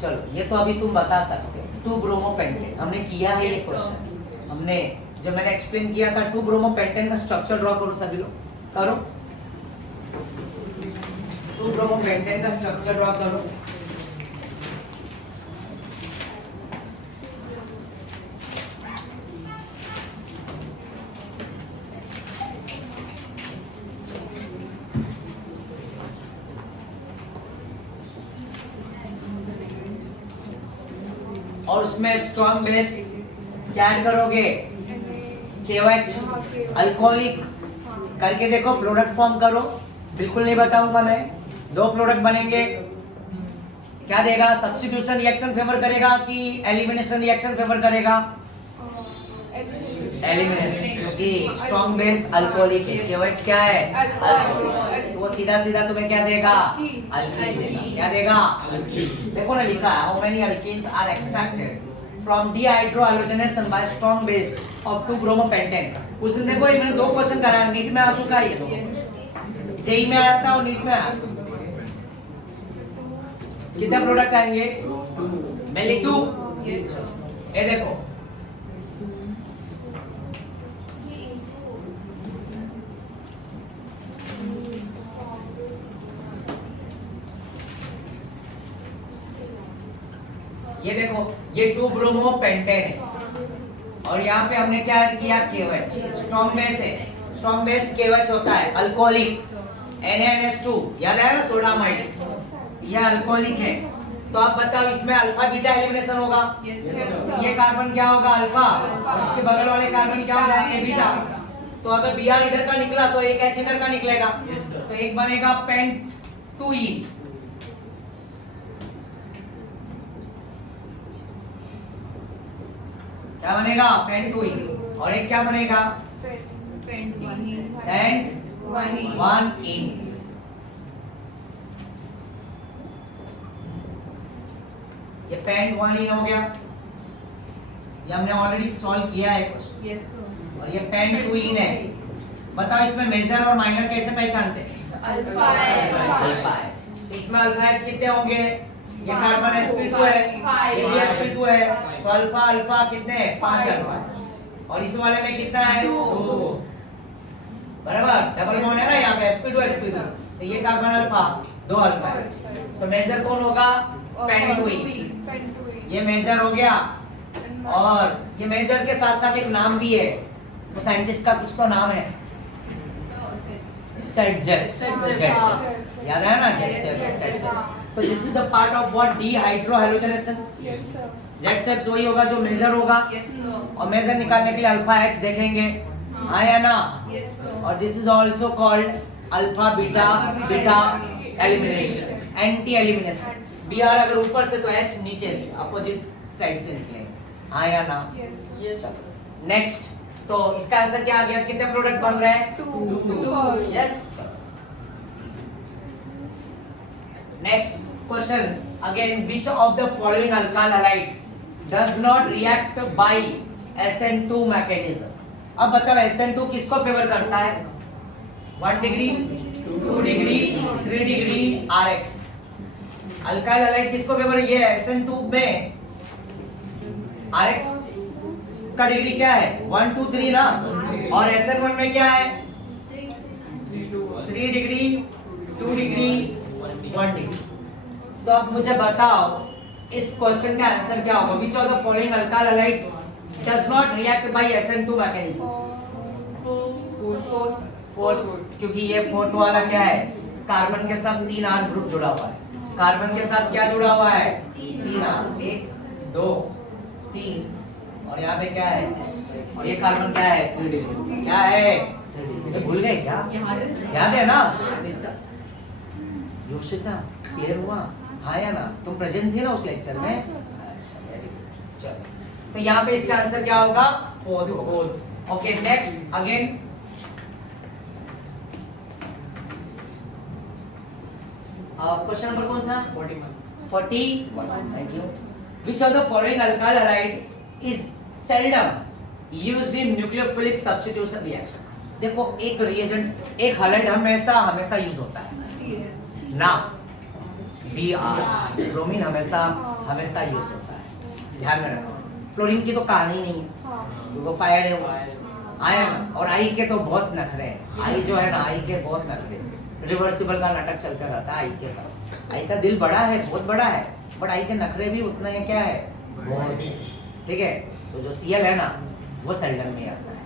चलो ये तो अभी तुम बता सकते हो। 2 ब्रोमोपेंटेन हमने किया है ये Yes, sir. क्वेश्चन हमने, जब मैंने एक्सप्लेन किया था 2 ब्रोमोपेंटेन का स्ट्रक्चर ड्रॉ करो सभी लोग, करो। 2 ब्रोमोपेंटेन का स्ट्रक्चर ड्रॉ करो। और उसमें स्ट्रॉन्ग बेस क्या ऐड करोगे? KOH अल्कोहलिक करके देखो, प्रोडक्ट फॉर्म करो। बिल्कुल नहीं बताऊंगा मैं, 2 प्रोडक्ट बनेंगे, क्या देगा? सब्स्टिट्यूशन रिएक्शन फेवर करेगा कि एलिमिनेशन रिएक्शन फेवर करेगा? एलिमिनेशन, क्योंकि स्ट्रॉन्ग बेस अल्कोहलिक है। KOH क्या है? अल्कोहलिक। तो वो सीधा सीधा तुम्हें क्या देगा? अल्कीन देगा। क्या देगा? अल्कीन। देखो ना लिखा है, how many alkenes are expected from dehydrohalogenation by strong base of 2-bromoपेंटेन। कुछ दिन देखो, ये मैंने 2 क्वेश्चन कराया, नीट में आ चुका है ये। जेई में आया था और नीट में आया। कितने प्रोडक्ट आएंगे? मैं लिख दूं? ये देखो, ये देखो, ये 2-bromoपेंटेन है और यहाँ पे हमने क्या ऐड किया? KOH। स्ट्रॉन्ग बेस है, स्ट्रॉन्ग बेस KOH होता है। अल्कोहलिक NaNH2, याद आया ना? सोडामाइड। ये अल्कोहलिक है। तो आप बताओ, इसमें अल्फा बीटा एलिमिनेशन होगा। ये कार्बन क्या होगा? अल्फा, और इसके बगल वाले कार्बन क्या हो जाएंगे? बीटा। तो अगर Br इधर का निकला तो एक H इधर का निकलेगा, तो एक बनेगा पेंट-2ईन। क्या बनेगा? पेंट-2ईन। और एक क्या बनेगा? पेंट-1ईन। ये पेंट-1ईन हो गया। ये हमने ऑलरेडी सॉल्व किया है क्वेश्चन। और ये पेंट-2ईन है। बताओ, इसमें मेजर और माइनर कैसे पहचानते हैं? Alpha H। इसमें अल्फा H कितने होंगे? ये कार्बन sp2 है, ये भी sp2 है, तो अल्फा अल्फा कितने? 5 अल्फा। और इस वाले में कितना है? 2। बराबर, डबल बॉन्ड है ना यहाँ पे, sp2 तो ये कार्बन अल्फा, 2 अल्फा है। तो मेजर कौन होगा? पेंट-2ईन। ये मेजर हो गया। और ये मेजर के साथ साथ एक नाम भी है, वो साइंटिस्ट का कुछ तो नाम है, सेटजेप्स। याद है ना? सेटजेप्स। तो this is the part of what? Dehydrohalogenation. Saytzeff's वही होगा जो मेजर होगा। और मेजर निकालने के लिए अल्फा H देखेंगे, हाँ या ना? और this is also called alpha beta beta elimination, anti elimination. Br अगर ऊपर से तो H नीचे से, अपोजिट साइड से निकलेंगे, हाँ या ना? नेक्स्ट, तो इसका आंसर क्या आ गया? कितने प्रोडक्ट बन रहे हैं? 2। Yes. Next question again, which of the following alkyl halide does not react by SN2 mechanism? अब बताओ, SN2 किसको फेवर करता है? 1 degree, 2 degree, 3 degree RX। Alkyl halide किसको फेवर? ये SN2 में RX का डिग्री क्या है? 1 2 3 ना। और SN1 में क्या है? 3 डिग्री, 2 डिग्री, 1 डिग्री। तो अब मुझे बताओ, इस क्वेश्चन का आंसर क्या होगा? Which of the following alkyl halides does not react by SN2 mechanism? Fourth, क्योंकि ये फोर्थ वाला क्या है? कार्बन के साथ 3 R ग्रुप जुड़ा हुआ है। कार्बन के साथ क्या जुड़ा हुआ है? 3 R, 1 2 3। और यहाँ पे क्या है? और ये कार्बन क्या है? 3 डिग्री। क्या है? 3 डिग्री। ये भूल गए क्या? याद है ना? इसका योशिता क्लियर हुआ? हाँ या ना? तुम प्रेजेंट थे ना उस लेक्चर में? अच्छा, वेरी गुड। चलो, तो यहाँ पे इसका आंसर क्या होगा? Fourth. Okay, next again, question number कौन सा? 41। Thank you. Which of the following alkyl halide is seldom used in nucleophilic substitution reaction? देखो, एक रिएजेंट, एक हैलाइड हमेशा यूज होता है ना। Br, ब्रोमीन हमेशा यूज होता है, ध्यान में रखो। फ्लोरीन की तो कहानी नहीं है, क्योंकि फायर है वो, आया ना। और आई के तो बहुत नखरे हैं। आई जो है ना, आई के बहुत नखरे, रिवर्सिबल का नाटक चलता रहता है आई के साथ। आई का दिल बड़ा है, बहुत बड़ा है, बट आई के नखरे भी उतना है, क्या है? बहुत है। ठीक है, तो जो Cl है ना, वो सेल्डम में आता है।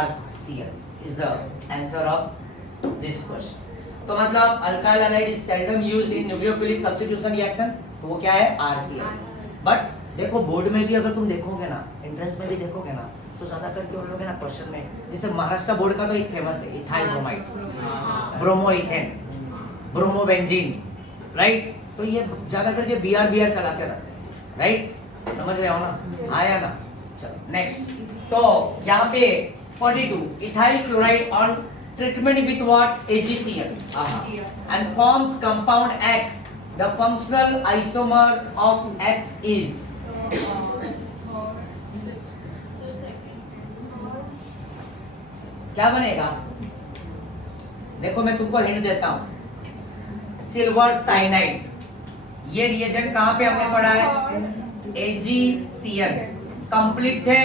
RCl is the answer of this question. तो मतलब alkyl halide is seldom used in nucleophilic substitution reaction, तो वो क्या है? RCl। बट देखो, बोर्ड में भी अगर तुम देखोगे ना, एंट्रेंस में भी देखोगे ना, तो ज्यादा करके उन लोग है ना क्वेश्चन में, जैसे महाराष्ट्र बोर्ड का तो एक फेमस है ethyl bromide, bromo ethane, bromobenzene, right? तो ये ज्यादा करके बीआर चलाते रहते हैं, राइट? समझ रहे हो ना? आया ना? चलो नेक्स्ट। तो यहाँ पे 42 ethyl chloride on treatment with what? AgCl and forms compound X. The functional isomer of X is क्या बनेगा? देखो मैं तुमको हिंट देता हूं, सिल्वर साइनाइड। ये रिएजेंट कहां पे हमने पढ़ा है? AgCl कंप्लीट है,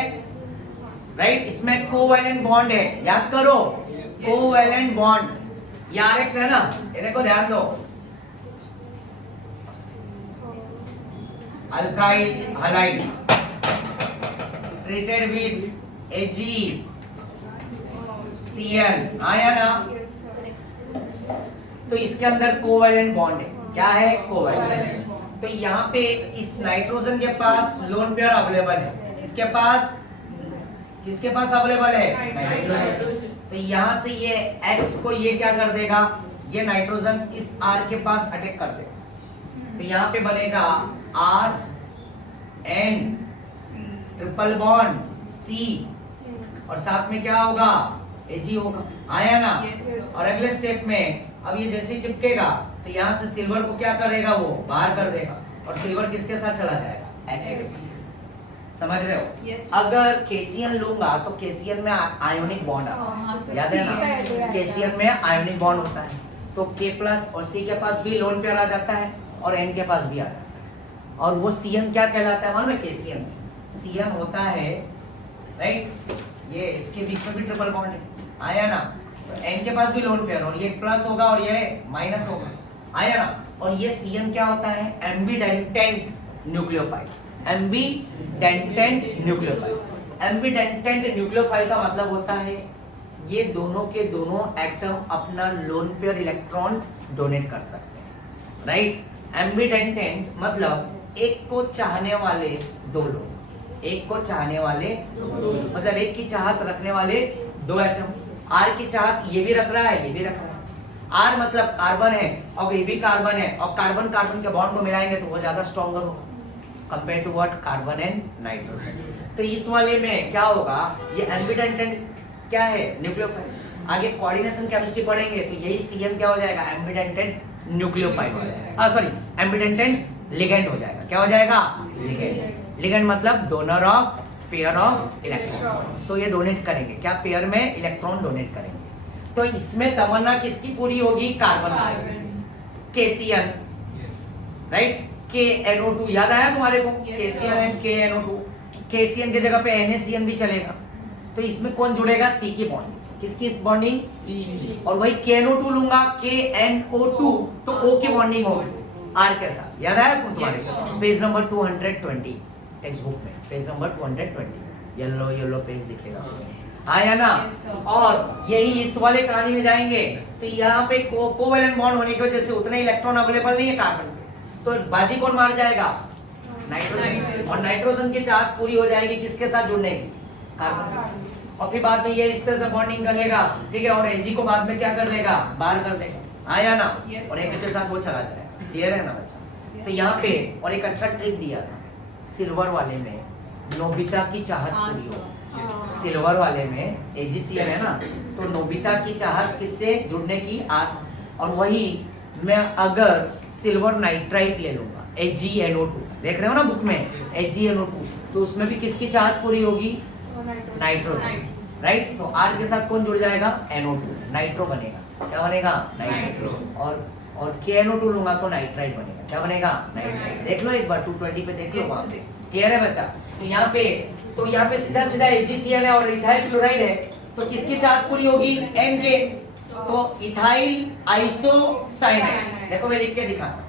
राइट? इसमें कोवैलेंट बॉन्ड है, याद करो, कोवैलेंट बॉन्ड। ये RX है ना, ये देखो ध्यान दो, alkyl halide treated with AgCl, आया ना? तो इसके अंदर कोवैलेंट बॉन्ड है, क्या है? कोवैलेंट। तो यहाँ पे इस नाइट्रोजन के पास लोन पेयर अवेलेबल है, इसके पास किसके पास अवेलेबल है? नाइट्रोजन। तो यहाँ से ये X को ये क्या कर देगा? ये नाइट्रोजन इस R के पास अटैक कर देगा। तो यहाँ पे बनेगा R N triple bond C और साथ में क्या होगा? Ag होगा, आया ना? और अगले स्टेप में अब ये जैसे ही चिपकेगा तो यहाँ से सिल्वर को क्या करेगा? वो बाहर कर देगा और सिल्वर किसके साथ चला जाएगा? X। समझ रहे हो? Yes. अगर KCl लूंगा तो KCl में आयोनिक बॉन्ड आता है, याद है ना? KCl में आयोनिक बॉन्ड होता है, तो K प्लस और C के पास भी लोन पेयर आ जाता है और N के पास भी आ जाता है। और वो CN क्या कहलाता है मालूम है? KCl में CN होता है, राइट? ये इसके बीच में भी ट्रिपल बॉन्ड है, आया ना? तो N के पास भी लोन पेयर, और ये प्लस होगा और ये माइनस होगा, आया ना? और ये CN क्या होता है? एम्बिडेंटेंट न्यूक्लियोफाइल। एम्बिडेंटेंट न्यूक्लियोफाइल। एम्बिडेंटेंट न्यूक्लियोफाइल का मतलब होता है ये दोनों के दोनों एटम अपना लोन पेयर इलेक्ट्रॉन डोनेट कर सकते हैं, राइट? एम्बिडेंटेंट मतलब एक को चाहने वाले दो लोग, एक को चाहने वाले मतलब एक की चाहत रखने वाले दो एटम। R की चाहत ये भी रख रहा है, ये भी रख रहा है। R मतलब कार्बन है और ये भी कार्बन है, और कार्बन कार्बन के बॉन्ड को मिलाएंगे तो वो ज्यादा स्ट्रॉन्गर होगा compare to what? Carbon and nitrogen. तो इस वाले में क्या होगा? ये एम्बिडेंटेंट क्या है? न्यूक्लियोफाइल। आगे कोऑर्डिनेशन केमिस्ट्री पढ़ेंगे तो यही CN क्या हो जाएगा? एम्बिडेंटेंट न्यूक्लियोफाइल हो जाएगा, सॉरी एम्बिडेंटेंट लिगेंड हो जाएगा। क्या हो जाएगा? लिगेंड। लिगेंड मतलब donor of pair of electron. तो ये डोनेट करेंगे क्या? पेयर में इलेक्ट्रॉन डोनेट करेंगे। तो इसमें तमन्ना किसकी पूरी होगी? कार्बन। KCl, right? KNO2 याद आया तुम्हारे को? KCl and KNO2। KCl की जगह पे NaCN भी चलेगा। तो इसमें कौन जुड़ेगा? C की बॉन्डिंग। किसकी बॉन्डिंग? C। और वही KNO2 लूंगा, KNO2, तो O की बॉन्डिंग होगी R के साथ। याद आया तुम्हारे को? पेज नंबर 220 टेक्स्ट बुक में, पेज नंबर 220 येलो पेज दिखेगा, आया ना? और यही इस वाले कहानी में जाएंगे तो यहाँ पे कोवैलेंट बॉन्ड होने की वजह से उतने इलेक्ट्रॉन अवेलेबल नहीं है कार्बन पे, तो बाजी कौन मार जाएगा? नाइट्रोजन। और नाइट्रोजन की चाहत पूरी हो जाएगी किसके साथ जुड़ने की? कार्बन के साथ। और फिर बाद में ये इस तरह से बॉन्डिंग करेगा, ठीक है, और Ag को बाद में क्या कर देगा? बाहर कर देगा, आया ना? और एक के साथ वो चला जाएगा। क्लियर है ना बच्चा? तो यहाँ पे और एक अच्छा ट्रिक दिया था सिल्वर वाले में, नोबिता की चाहत पूरी हो। सिल्वर वाले में AgCl है ना, तो नोबिता की चाहत किससे जुड़ने की? R। और वही मैं अगर सिल्वर नाइट्राइट ले लूंगा AgNO2, देख रहे हो ना बुक में AgNO2, तो उसमें भी किसकी चाहत पूरी होगी? Nitrogen, right? तो R के साथ कौन जुड़ जाएगा? NO2, नाइट्रो बनेगा। क्या बनेगा? नाइट्रो। और KNO2 लूंगा तो नाइट्राइट बनेगा। क्या बनेगा? नाइट्राइट। देख लो एक बार 220 पे देख लो वहां पे। क्लियर है बच्चा? तो यहाँ पे सीधा सीधा AgCl है और इथाइल क्लोराइड है, तो किसकी चाहत पूरी होगी? N के। तो इथाइल आइसोसाइनाइड, देखो मैं लिख के दिखाता हूं।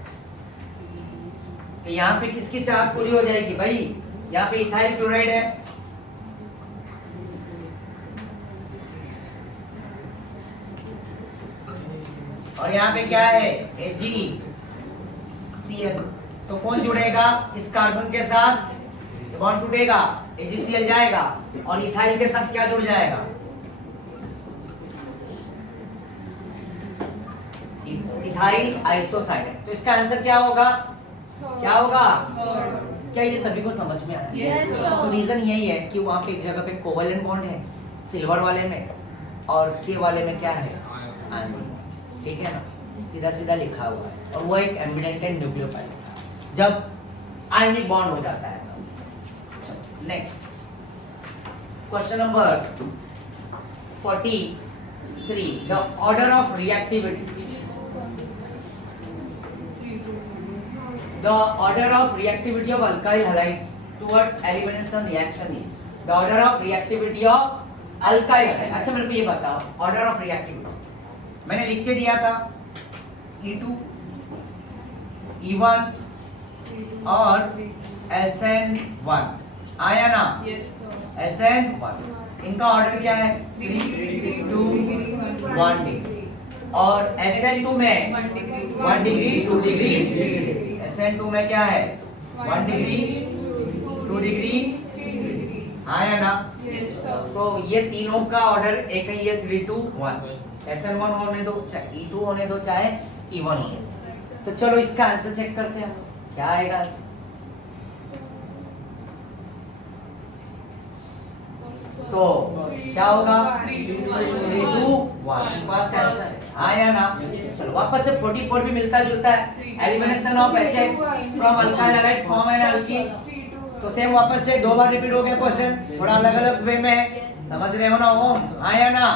तो यहाँ पे किसकी चाहत पूरी हो जाएगी भाई? यहाँ पे इथाइल क्लोराइड है, और यहाँ पे क्या है? AgCl। तो कौन जुड़ेगा इस कार्बन के साथ? बॉन्ड टूटेगा, AgCl जाएगा और इथाइल के साथ क्या जुड़ जाएगा? Ethyl isocyanate. तो इसका आंसर क्या होगा? क्या होगा? क्या ये सभी को समझ में आया? Yes, sir. तो रीजन यही है कि वहाँ पे एक जगह पे कोवेलेंट बॉन्ड है सिल्वर वाले में, और के वाले में क्या है? Iron bond. ठीक है ना, सीधा सीधा लिखा हुआ है। और वो एक एम्बिडेंटेड न्यूक्लियोफाइल होता है जब आयनिक बॉन्ड हो जाता है। Next question number 43, the order of reactivity. The order of reactivity of alkyl halides towards elimination reaction is the order of reactivity of alkyl halide। अच्छा मेरे को ये बताओ, order of reactivity मैंने लिख के दिया था E2, E1 और SN1 आया ना? Yes, sir. SN1 इनका ऑर्डर क्या है? 3, 2, 1 डिग्री। और SN2 में 1 डिग्री 2 डिग्री। SN2 में क्या है? 1 डिग्री 2 डिग्री आया ना? Yes, sir. तो ये तीनों का ऑर्डर एक ही है, 3, 2, 1। SN1 होने दो, चाहे E2 होने दो, चाहे E1 होने दो। तो चलो इसका आंसर चेक करते हैं, क्या आएगा आंसर? तो क्या होगा? 3, 2, 3, 2, 1 फर्स्ट आंसर आया ना? चलो वापस से 44 भी मिलता जुलता है। Elimination of HX from alkyl halide form an alkene. तो सेम वापस से दो बार रिपीट हो गया क्वेश्चन, थोड़ा अलग अलग वे में है, समझ रहे हो ना? ओम आया ना?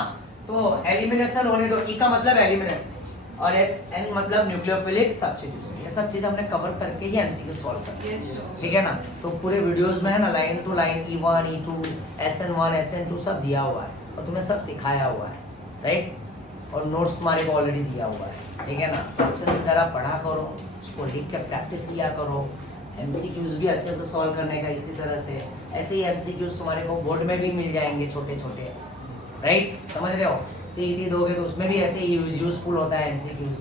तो एलिमिनेशन होने दो, ई का मतलब एलिमिनेशन और SN मतलब न्यूक्लियोफिलिक सब्स्टिट्यूशन। ये सब चीज हमने कवर करके ही एमसीक्यू सॉल्व करते हैं। Yes, sir. ठीक है ना? तो पूरे वीडियोस में है ना, line to line E1 E2 SN1 SN2 सब दिया हुआ है और तुम्हें सब सिखाया हुआ है, राइट? और नोट्स तुम्हारे को ऑलरेडी दिया हुआ है। ठीक है ना? तो अच्छे से जरा पढ़ा करो, उसको लिख के प्रैक्टिस किया करो। एमसीक्यूज भी अच्छे से सॉल्व करने का इसी तरह से। ऐसे ही एमसीक्यूज तुम्हारे को बोर्ड में भी मिल जाएंगे छोटे छोटे, राइट? समझ रहे हो? सीईटी दोगे तो उसमें भी ऐसे ही यूजफुल होता है एमसीक्यूज,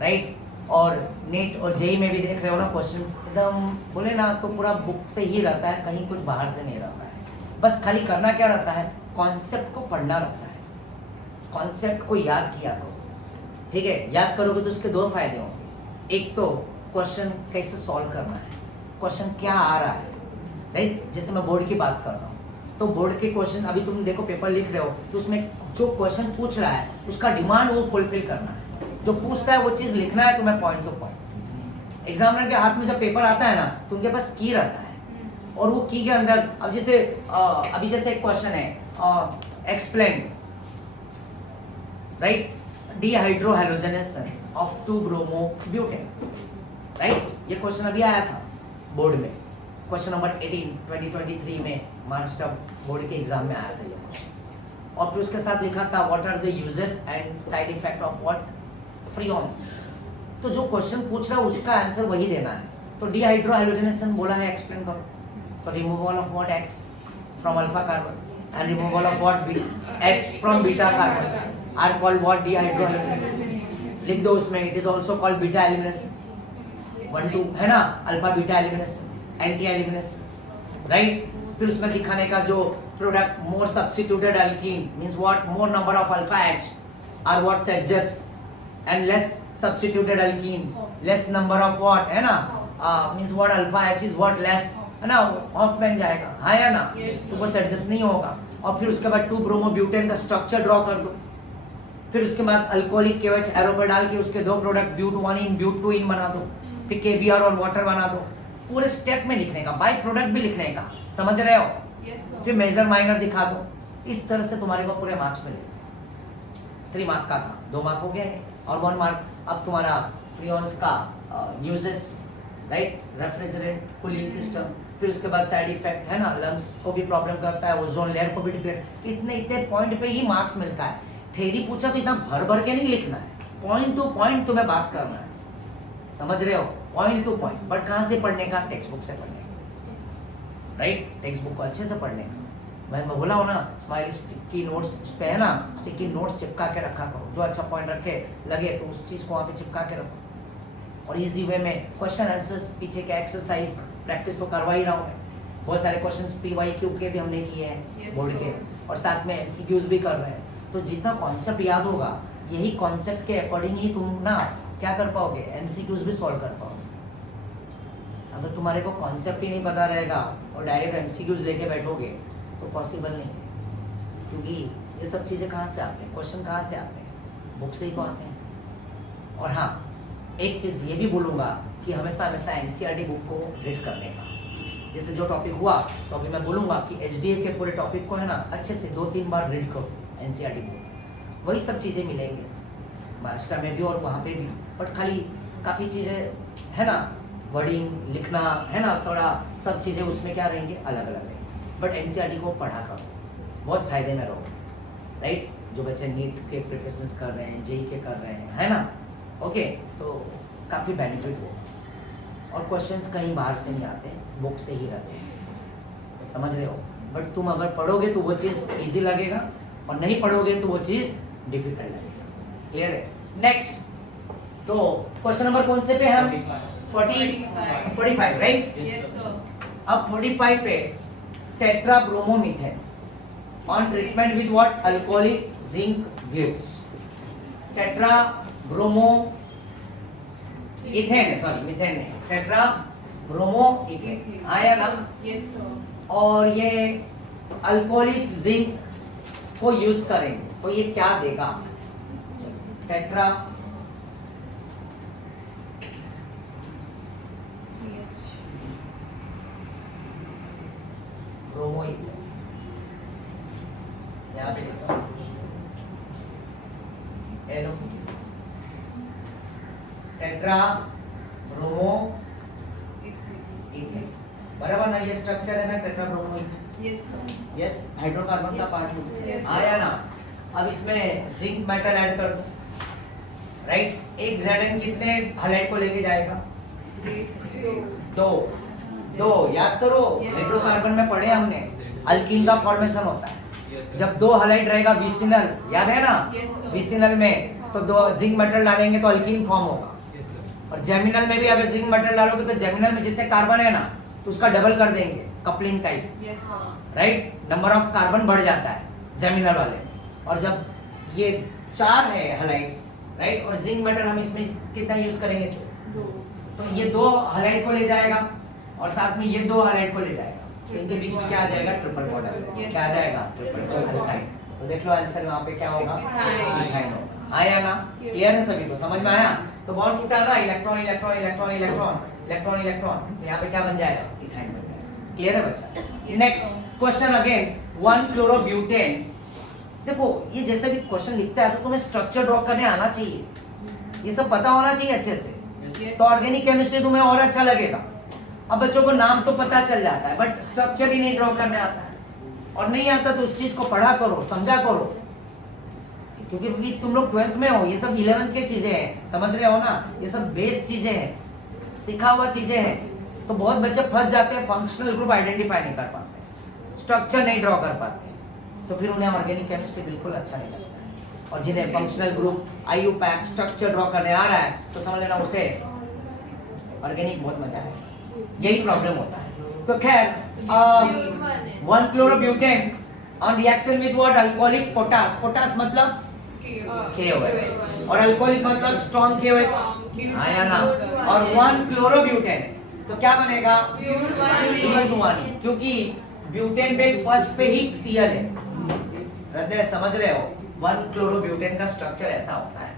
राइट? और नीट और जेई में भी देख रहे हो ना, क्वेश्चंस एकदम बोले ना तो पूरा बुक से ही रहता है, कहीं कुछ बाहर से नहीं रहता है। बस खाली करना क्या रहता है? कॉन्सेप्ट को पढ़ना रहता है, कॉन्सेप्ट को याद किया करो। ठीक है? याद करोगे तो उसके दो फायदे होंगे। एक तो क्वेश्चन कैसे सॉल्व करना है, क्वेश्चन क्या आ रहा है, राइट? जैसे मैं बोर्ड की बात कर रहा हूँ तो बोर्ड के क्वेश्चन, अभी तुम देखो पेपर लिख रहे हो तो उसमें जो क्वेश्चन पूछ रहा है उसका डिमांड वो फुलफिल करना है। जो पूछता है वो चीज़ लिखना है तुम्हें पॉइंट टू पॉइंट। एग्जामिनर के हाथ में जब पेपर आता है ना तो उनके पास की रहता है, और वो की के अंदर अब जैसे अभी जैसे एक क्वेश्चन है, एक्सप्लेन, राइट, डिहाइड्रोहैलोजनेशन ऑफ 2-ब्रोमो-ब्यूटेन, राइट? ये क्वेश्चन अभी आया था बोर्ड में, क्वेश्चन नंबर 18 2023 में महाराष्ट्र बोर्ड के एग्जाम में आया था ये क्वेश्चन। और फिर उसके साथ लिखा था what are the uses and side effect of what freons. तो जो क्वेश्चन पूछ रहा है उसका आंसर वही देना है। तो डिहाइड्रोहैलोजनेशन बोला है, एक्सप्लेन करो। तो removal of what X from alpha carbon and removal of what H from beta carbon are called what? Dehydrohalogenation. लिख दो उसमें, it is also called beta elimination. 1 2 है ना, alpha beta elimination, anti elimination, right? फिर उसमें दिखाने का जो product more substituted alkene means what? More number of alpha H are what subjects and less substituted alkene less number of what, है ना? Means what? Alpha H is what? Less, है ना? Of बन जाएगा, हाँ या ना? Yes, तो वो सब्जेक्ट नहीं होगा। और फिर उसके बाद 2-ब्रोमो-ब्यूटेन का स्ट्रक्चर ड्रॉ कर दो। फिर उसके बाद अल्कोहलिक KOH एरो पर डाल के उसके दो प्रोडक्ट ब्यूट 1 इन ब्यूट 2 इन बना दो। फिर KBr और वाटर बना दो। पूरे स्टेप में लिखने का, बाय प्रोडक्ट भी लिखने का, समझ रहे हो? Yes, sir. फिर मेजर माइनर दिखा दो। इस तरह से तुम्हारे को पूरे मार्क्स मिलेंगे। 3 मार्क का था, 2 मार्क हो गया है और 1 मार्क अब तुम्हारा फ्रियोन्स का uses, right? Refrigerant, cooling system, फिर उसके बाद साइड इफेक्ट, है ना? लंग्स को भी प्रॉब्लम करता है, ओजोन लेयर को भी डिप्लीट। इतने पॉइंट पे ही मार्क्स मिलता है। थ्योरी पूछा तो इतना भर भर के नहीं लिखना है, पॉइंट टू पॉइंट तुम्हें बात करना है, समझ रहे हो? Point two point. बट कहाँ से पढ़ने का? टेक्स्ट बुक से पढ़ने का, राइट? टेक्स्ट बुक को अच्छे से पढ़ने का। मैं बोला हूँ ना, स्माइल स्टिकी नोट्स उस पे है ना, स्टिकी नोट्स चिपका के रखा करो। जो अच्छा पॉइंट रखे लगे तो उस चीज़ को वहाँ पे चिपका के रखो। और इजी वे में क्वेश्चन आंसर्स, पीछे के एक्सरसाइज प्रैक्टिस तो करवा ही रहा हूँ मैं। बहुत सारे क्वेश्चन PYQ के भी हमने किए हैं बोर्ड के, और साथ में MCQs भी कर रहे हैं। तो जितना कॉन्सेप्ट याद होगा, यही कॉन्सेप्ट के अकॉर्डिंग ही तुम ना क्या कर पाओगे, एमसीक्यूज भी सॉल्व कर पाओगे। अगर तुम्हारे को कॉन्सेप्ट ही नहीं पता रहेगा और डायरेक्ट एमसीक्यूज लेके बैठोगे तो पॉसिबल नहीं है, क्योंकि ये सब चीज़ें कहाँ से आते हैं, क्वेश्चन कहाँ से आते हैं, बुक से ही तो आते हैं। और हाँ, एक चीज़ ये भी बोलूँगा कि हमेशा हमेशा एनसीईआरटी बुक को रीड करने का। जैसे जो टॉपिक हुआ तो अभी मैं बोलूँगा कि एचडीए के पूरे टॉपिक को है ना अच्छे से 2-3 बार रीड करो एनसीईआरटी बुक, वही सब चीज़ें मिलेंगे महाराष्ट्र में भी और वहाँ पे भी। बट खाली काफ़ी चीज़ें है ना, वर्डिंग लिखना है ना, थोड़ा सब चीज़ें उसमें क्या रहेंगे, अलग अलग रहेंगे। बट एनसीईआरटी को पढ़ा करो, बहुत फायदे में रहो, राइट। जो बच्चे नीट के प्रिपरेशंस कर रहे हैं, जेई के कर रहे हैं, है ना, ओके, तो काफ़ी बेनिफिट हो। और क्वेश्चंस कहीं बाहर से नहीं आते, बुक से ही रहते हैं, समझ रहे हो। बट तुम अगर पढ़ोगे तो वो चीज़ इजी लगेगा और नहीं पढ़ोगे तो वो चीज़ डिफिकल्ट लगेगा। क्लियर है। नेक्स्ट, तो क्वेश्चन नंबर कौन से पे हम 45 राइट। Yes, sir. अब 45 पे tetra bromomethane on treatment with what, alcoholic zinc ब्यूट्स। Tetra bromo ethane, sorry methane नहीं, टेट्रा ब्रोमो इथेन आया ना। Yes, sir. और ये अल्कोहलिक जिंक को यूज करेंगे तो ये क्या देगा, टेट्रा CH. ब्रोमो इथेन, यहाँ पे लिखा एलो टेट्रा ब्रोमो इथेन, बराबर ना। ये स्ट्रक्चर है ना tetra bromo ethane, Yes, sir. Yes, hydrocarbon का पार्ट है, Yes. आया ना। अब इसमें जिंक मेटल ऐड कर दो, राइट। एक Zn कितने हाइलाइट को लेके जाएगा, दो याद करो, Yes. हाइड्रोकार्बन में पढ़े हमने अल्कीन का फॉर्मेशन होता है जब 2 हाइलाइट रहेगा विसिनल, याद है ना। Yes, sir. विसिनल में तो 2 जिंक मेटल डालेंगे तो अल्कीन फॉर्म होगा। और जेमिनल में भी अगर जिंक मेटल डालोगे तो जेमिनल में जितने कार्बन है ना तो उसका डबल कर देंगे, coupling type, Yes, sir. Right. Number of carbon बढ़ जाता है जेमिनल वाले। और जब ये 4 है हाइलाइट्स, राइट, और जिंक मेटल हम इसमें कितना यूज करेंगे, तो ये 2 हाइलाइट को ले जाएगा और साथ में ये 2 हाइलाइट को ले जाएगा, तो इनके बीच में क्या आ जाएगा, ट्रिपल बॉन्ड आ जाएगा। Yes. क्या आ जाएगा, ट्रिपल अल्काइन। तो देख लो आंसर वहाँ पे क्या होगा, Ethyne. इथाइन होगा। आया ना, क्लियर है सभी को, समझ में आया। तो बॉन्ड टूटा ना, electron electron electron electron electron electron, तो यहाँ पे क्या बन जाएगा, इथाइन बन जाएगा। क्लियर है बच्चा। Yes, next sir. Question again 1 chlorobutane. देखो ये जैसे भी क्वेश्चन लिखता है तो तुम्हें स्ट्रक्चर ड्रॉ करने आना चाहिए, ये सब पता होना चाहिए अच्छे से, Yes. तो ऑर्गेनिक केमिस्ट्री तुम्हें और अच्छा लगेगा। अब बच्चों को नाम तो पता चल जाता है बट स्ट्रक्चर ही नहीं ड्रॉ करने आता है, और नहीं आता तो उस चीज को पढ़ा करो, समझा करो, क्योंकि तुम लोग 12th में हो, ये सब 11th के चीजें हैं, समझ रहे हो ना, ये सब बेस चीजें हैं, सिखा हुआ चीजें हैं। तो बहुत बच्चे फंस जाते हैं, फंक्शनल ग्रुप आइडेंटिफाई नहीं कर पाते, स्ट्रक्चर नहीं ड्रॉ कर पाते, तो फिर उन्हें ऑर्गेनिक केमिस्ट्री बिल्कुल अच्छा नहीं लगता है। और जिन्हें functional group, IUPAC, structure draw करने आ रहा है तो समझ लेना उसे ऑर्गेनिक बहुत मजा है, यही प्रॉब्लम होता है। तो खैर 1 chlorobutane on reaction with what, alcoholic potash, potash मतलब KOH और अल्कोहलिक मतलब स्ट्रॉन्ग KOH, आया ना। और 1 क्लोरोब्यूटेन तो क्या बनेगा, ब्यूटवानी, क्योंकि ब्यूटेन पे फर्स्ट पे ही Cl है, हृदय, समझ रहे हो। 1 क्लोरोब्यूटेन का स्ट्रक्चर ऐसा होता है।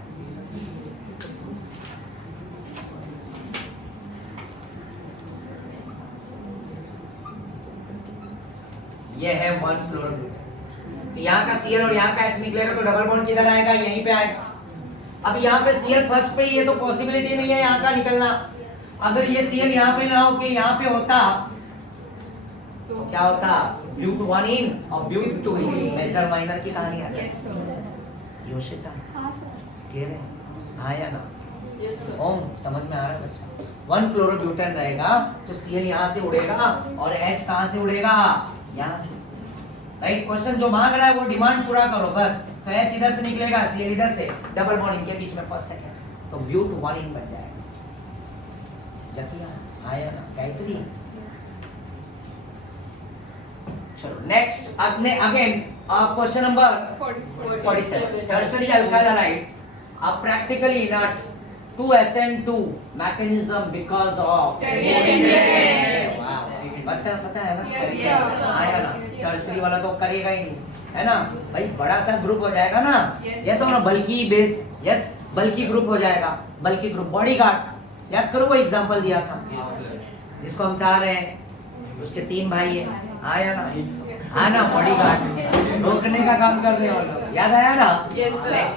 ये है 1 क्लोरोब्यूटेन, तो यहाँ का Cl और यहाँ का H निकलेगा तो डबल बॉन्ड किधर आएगा, यहीं पे आएगा। अब यहाँ पे Cl फर्स्ट पे ही है तो पॉसिबिलिटी नहीं है यहाँ का निकलना। अगर ये Cl यहाँ पे ना होके यहाँ पे होता तो क्या होता, ब्यूट 1 इन और ब्यूट 2 इन, मेजर माइनर की कहानी आ Yes, sir. जाती। योशिता क्लियर है, हाँ या ना। Yes, sir. ओम समझ में आ रहा है बच्चा। 1 क्लोरोब्यूटेन रहेगा तो Cl यहाँ से उड़ेगा और H कहाँ से उड़ेगा, यहाँ से, राइट। क्वेश्चन जो मांग रहा है वो डिमांड पूरा करो बस। तो H इधर से निकलेगा, Cl इधर से, डबल बॉन्ड इनके बीच में फर्स्ट सेकंड, तो ब्यूट 1 इन बन जाएगा। जतिया आया ना, गायत्री। चलो next, again question number 47, tertiary alkyl halides are practically inert to SN2 mechanism because of Stereochemical. पता है ना Yes. आया ना टर्सरी वाला तो करेगा ही नहीं है ना भाई बड़ा सा ग्रुप हो जाएगा ना Yes. जैसा ना बल्कि बेस यस बल्कि ग्रुप हो जाएगा बल्कि ग्रुप बॉडीगार्ड याद करो वो एग्जांपल दिया था जिसको हम चाह रहे हैं उसके 3 भाई है आया ना हाँ ना बॉडीगार्ड रोकने का काम कर रहे हो लोग याद आया ना Yes, sir.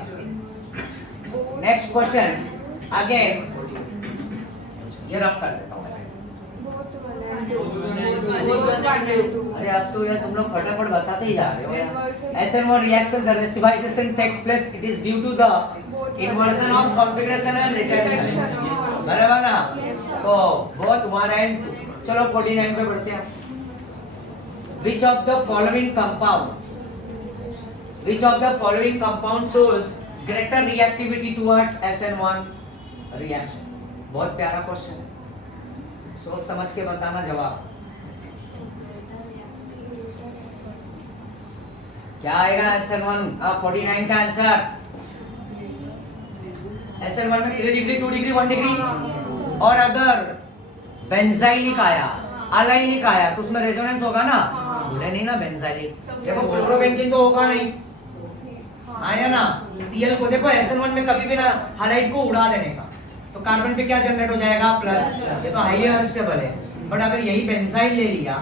Next question again ये रफ कर देता हूँ अरे अब तो यार तुम लोग फटाफट बताते ही जा रहे हो यार SN1 reaction the reciprocation takes place it is due to the inversion of configuration and retention बराबर ना तो both 1 and 2 चलो 49 पे बढ़ते हैं which of the following compound shows greater reactivity towards SN1 reaction बहुत प्यारा क्वेश्चन है सोच समझ के बताना जवाब क्या आएगा आंसर 49 का आंसर SN1 में 3 डिग्री 2 डिग्री 1 डिग्री और अगर बेंजाइलिक आया अलाइलिक आया तो उसमें रेजोनेंस होगा ना बोले नहीं ना बेंजाइलिक देखो क्लोरोबेंजीन तो होगा नहीं आया ना Cl को देखो SN1 में कभी भी ना हाइलाइट को उड़ा देने का तो कार्बन पे क्या जनरेट हो जाएगा प्लस ये तो हाईली अनस्टेबल है बट अगर यही बेंजाइल ले लिया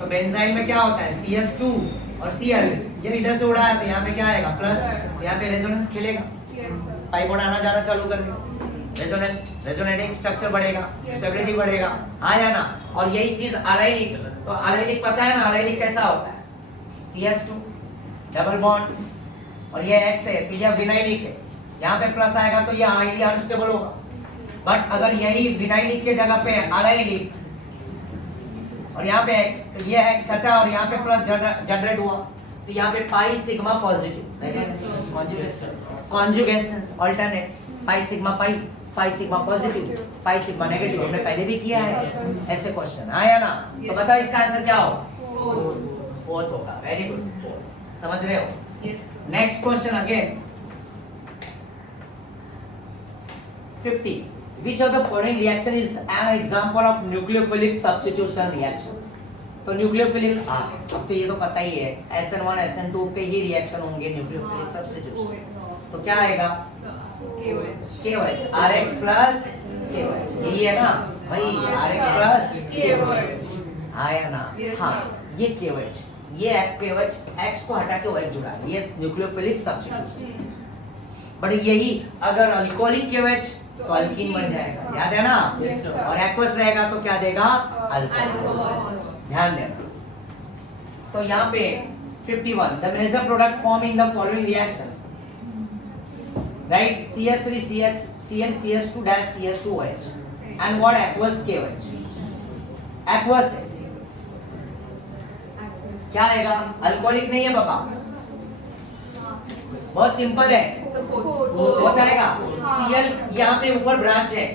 तो बेंजाइल में क्या होता है CS2 और Cl ये इधर से उड़ा है तो यहाँ पे क्या आएगा प्लस यहाँ पे रेजोनेंस खेलेगा पाइप आना जाना चालू कर देगा रेजोनेटिंग स्ट्रक्चर बढ़ेगा स्टेबिलिटी बढ़ेगा आया ना और यही चीज अलाइलिक तो अलाइलिक पता है ना अलाइलिक कैसा होता है CS2 डबल बॉन्ड और ये X है तो ये विनाइलिक है यहाँ पे प्लस आएगा तो ये हाईली अनस्टेबल होगा बट अगर यही विनाइलिक के जगह पे अलाइलिक और यहाँ पे X तो ये X हटा और यहाँ पे प्लस जनरेट हुआ तो यहाँ पे pi sigma positive conjugations alternate pi sigma positive pi sigma negative हमने पहले भी किया है ऐसे क्वेश्चन आया ना तो बताओ इसका आंसर क्या होगा फोर्थ होगा वेरी गुड फोर्थ समझ रहे हो next question again 50 which of the following reaction is an example of nucleophilic substitution reaction तो न्यूक्लियोफिलिक अब तो ये तो पता ही है SN1 SN2 के ही रिएक्शन होंगे न्यूक्लियोफिलिक सब्स्टिट्यूशन तो क्या आएगा KOH RH प्लस KOH यही है ना भाई RH प्लस KOH आया ना हाँ ये KOH ये KOH X को हटा के OH जुड़ा ये न्यूक्लियोफिलिक सब्स्टिट्यूशन बट यही अगर अल्कोहलिक KOH तो अल्कीन बन जाएगा याद है ना और एक्वस रहेगा तो क्या देगा अल्कोहल ध्यान देना तो यहाँ पे 51 the major product formed in the following reaction right CS3 CH Cl CS2 dash CS2OH and what aqueous KOH aqueous है क्या आएगा अल्कोहलिक नहीं है बाबा बहुत सिंपल है हो जाएगा Cl यहाँ पे ऊपर ब्रांच है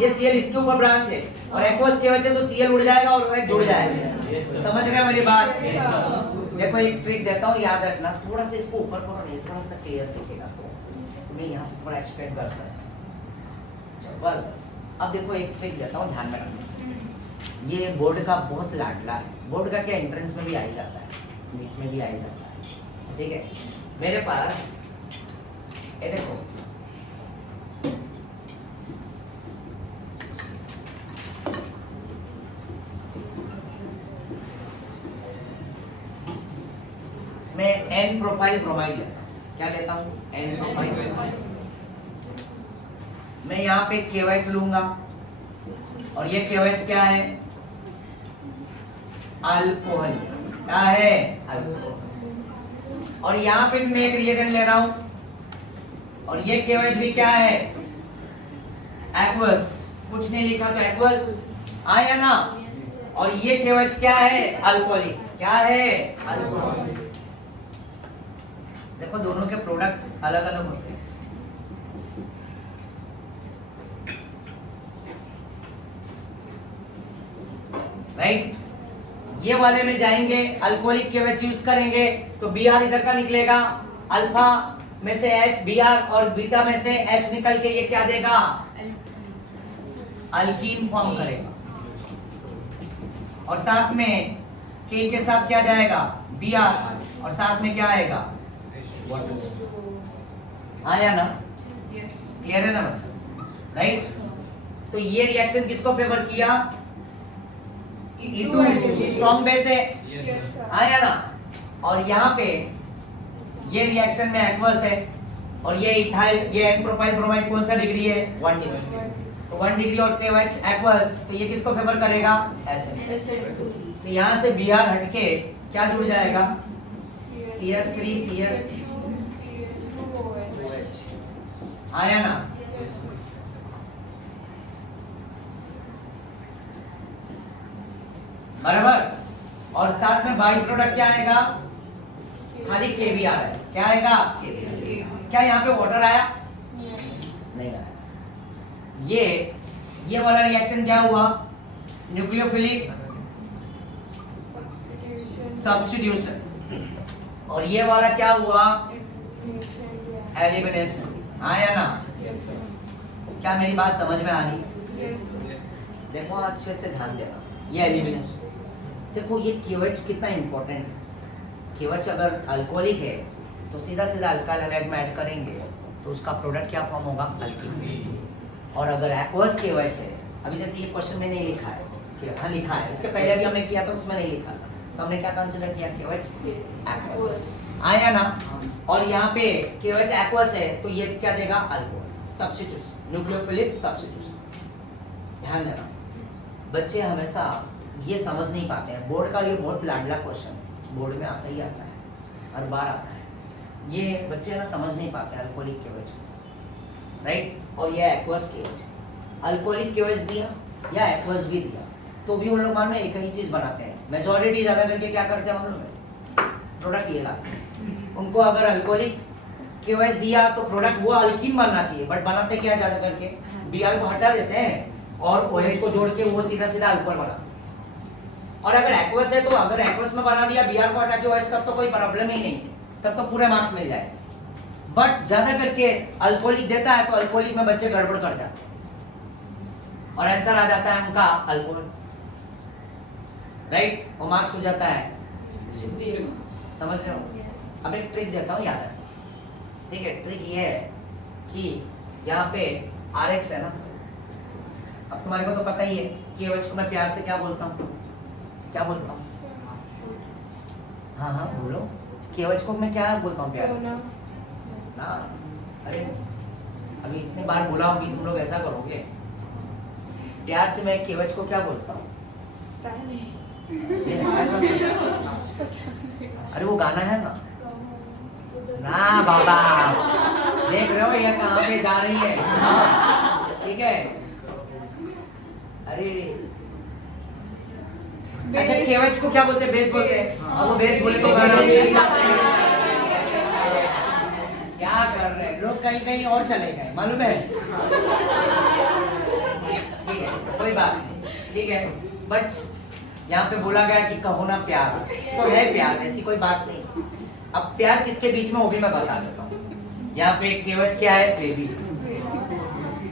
ये Cl इसके ऊपर ब्रांच है और एक्वस के वजह तो Cl उड़ जाएगा और OH जुड़ जाएगा समझ गए मेरी बात देखो एक ट्रिक देता हूँ याद रखना थोड़ा सा इसको ऊपर करो नहीं थोड़ा सा क्लियर दिखेगा तो तुम्हें यहाँ पे थोड़ा एक्सप्लेन कर सकता हूँ बस अब देखो एक ट्रिक देता हूँ ध्यान में रखना ये बोर्ड का बहुत लाडला है बोर्ड का क्या एंट्रेंस में भी आ ही जाता है नीट में भी आ ही जाता है ठीक है मेरे पास ये देखो मैं N प्रोफाइल ब्रोमाइड लेता हूँ क्या लेता हूँ N प्रोफाइल मैं यहाँ पे KOH लूंगा और ये KOH क्या है अल्कोहल क्या है अल्कोहल और यहाँ पे भी मैं एक रिएजेंट ले रहा हूँ और ये KOH भी क्या है एक्वस कुछ नहीं लिखा तो एक्वस आया ना और ये KOH क्या है अल्कोहलिक क्या है अल्कोहल देखो दोनों के प्रोडक्ट अलग अलग होते हैं राइट ये वाले में जाएंगे अल्कोहलिक KOH यूज करेंगे तो Br इधर का निकलेगा अल्फा में से H Br और बीटा में से H निकल के ये क्या देगा, अल्कीन फॉर्म करेगा। और साथ में K के साथ क्या जाएगा, Br, और साथ में क्या आएगा, आया ना, क्लियर है ना बच्चा, राइट। तो ये रिएक्शन किसको फेवर किया, स्ट्रॉन्ग बेस है, आया ना। और यहाँ पे ये रिएक्शन में एक्वस है और ये इथाइल, ये एन प्रोपाइल ब्रोमाइड कौन सा डिग्री है, 1 डिग्री। तो 1 डिग्री और KOH एक्वस, तो ये किसको फेवर करेगा, एसिड। तो यहाँ से Br हटके क्या जुड़ जाएगा, CS3 CS2, आया ना। बराबर। और साथ में बाई प्रोडक्ट क्या आएगा, खाली KBr है, क्या आएगा, KBr। क्या यहाँ पे वाटर आया, नहीं आया। ये वाला रिएक्शन क्या हुआ, न्यूक्लियोफिलिक सब्स्टिट्यूशन, और ये वाला क्या हुआ, एलिमिनेशन, आया ना। क्या मेरी बात समझ में आ रही, देखो अच्छे से ध्यान देना, ये एलिमिनेशन। देखो ये KOH कितना इंपॉर्टेंट है। KOH अगर अल्कोहलिक है तो सीधा सीधा अल्काइल हैलाइड में ऐड करेंगे तो उसका प्रोडक्ट क्या फॉर्म होगा, अल्कीन। और अगर एक्वस KOH है, अभी जैसे ये क्वेश्चन में नहीं लिखा है कि हाँ लिखा है, इसके पहले भी हमने किया था उसमें नहीं लिखा था, तो हमने क्या कंसीडर किया, KOH एक्वस, आया ना। और यहाँ पे KOH एक्वस है तो ये क्या देगा, अल्कोहल सब्स्टिट्यूशन, न्यूक्लियोफिलिक सब्स्टिट्यूशन। ध्यान देना बच्चे हमेशा ये समझ नहीं पाते हैं, बोर्ड का ये बहुत लाडला क्वेश्चन, बोर्ड में आता ही आता है, हर बार आता है। ये बच्चे ना समझ नहीं पाते अल्कोहलिक KOH, राइट। और ये एक्वस KOH, अल्कोहलिक KOH दिया या एक्वस भी दिया तो भी उन लोग मानो एक ही चीज बनाते हैं। मेजॉरिटी ज्यादा करके क्या करते हैं हम लोग, प्रोडक्ट ये लाते हैं। उनको अगर अल्कोहलिक KOH दिया तो प्रोडक्ट वो अल्कीन बनना चाहिए, बट बनाते क्या ज्यादा करके, Br को हटा देते हैं और OH को जोड़ के वो सीधा सीधा अल्कोहल बनाते हैं। और अगर एक्वस है तो अगर एक्वस में बना दिया Br को हटा के OH, तब तो कोई प्रॉब्लम ही नहीं, तब तो पूरे मार्क्स मिल जाए। बट ज्यादा करके अल्कोहलिक देता है तो अल्कोहलिक में बच्चे गड़बड़ कर जाते हैं और आंसर आ जाता है उनका अल्कोहल, राइट। वो मार्क्स हो जाता है, समझ रहे हो। अब एक ट्रिक देता हूँ, याद है, ठीक है। ट्रिक ये है कि यहाँ पे RX है ना, अब तुम्हारे को तो पता ही है KOH को मैं प्यार से क्या बोलता हूँ, क्या बोलता हूँ, हाँ हाँ बोलो, KOH को मैं क्या बोलता हूँ प्यार से ना। अरे अभी इतने बार बोला होगी, तुम लोग ऐसा करोगे, प्यार से मैं KOH को क्या बोलता हूँ, अरे वो गाना है ना, ना बाबा, देख रहे हो ये कहाँ पे जा रही है, ठीक है। अरे अच्छा KOH को क्या बोलते हैं, बेस बोलते हैं। अब वो बेस बोले तो गाना क्या कर रहे हैं लोग, कहीं कहीं और चले गए, मालूम है। ठीक है कोई बात नहीं, ठीक है। बट यहाँ पे बोला गया कि कहो ना प्यार, तो है प्यार, ऐसी कोई बात नहीं। अब प्यार किसके बीच में वो भी मैं बता देता हूँ। यहाँ पे KOH क्या है, बेबी,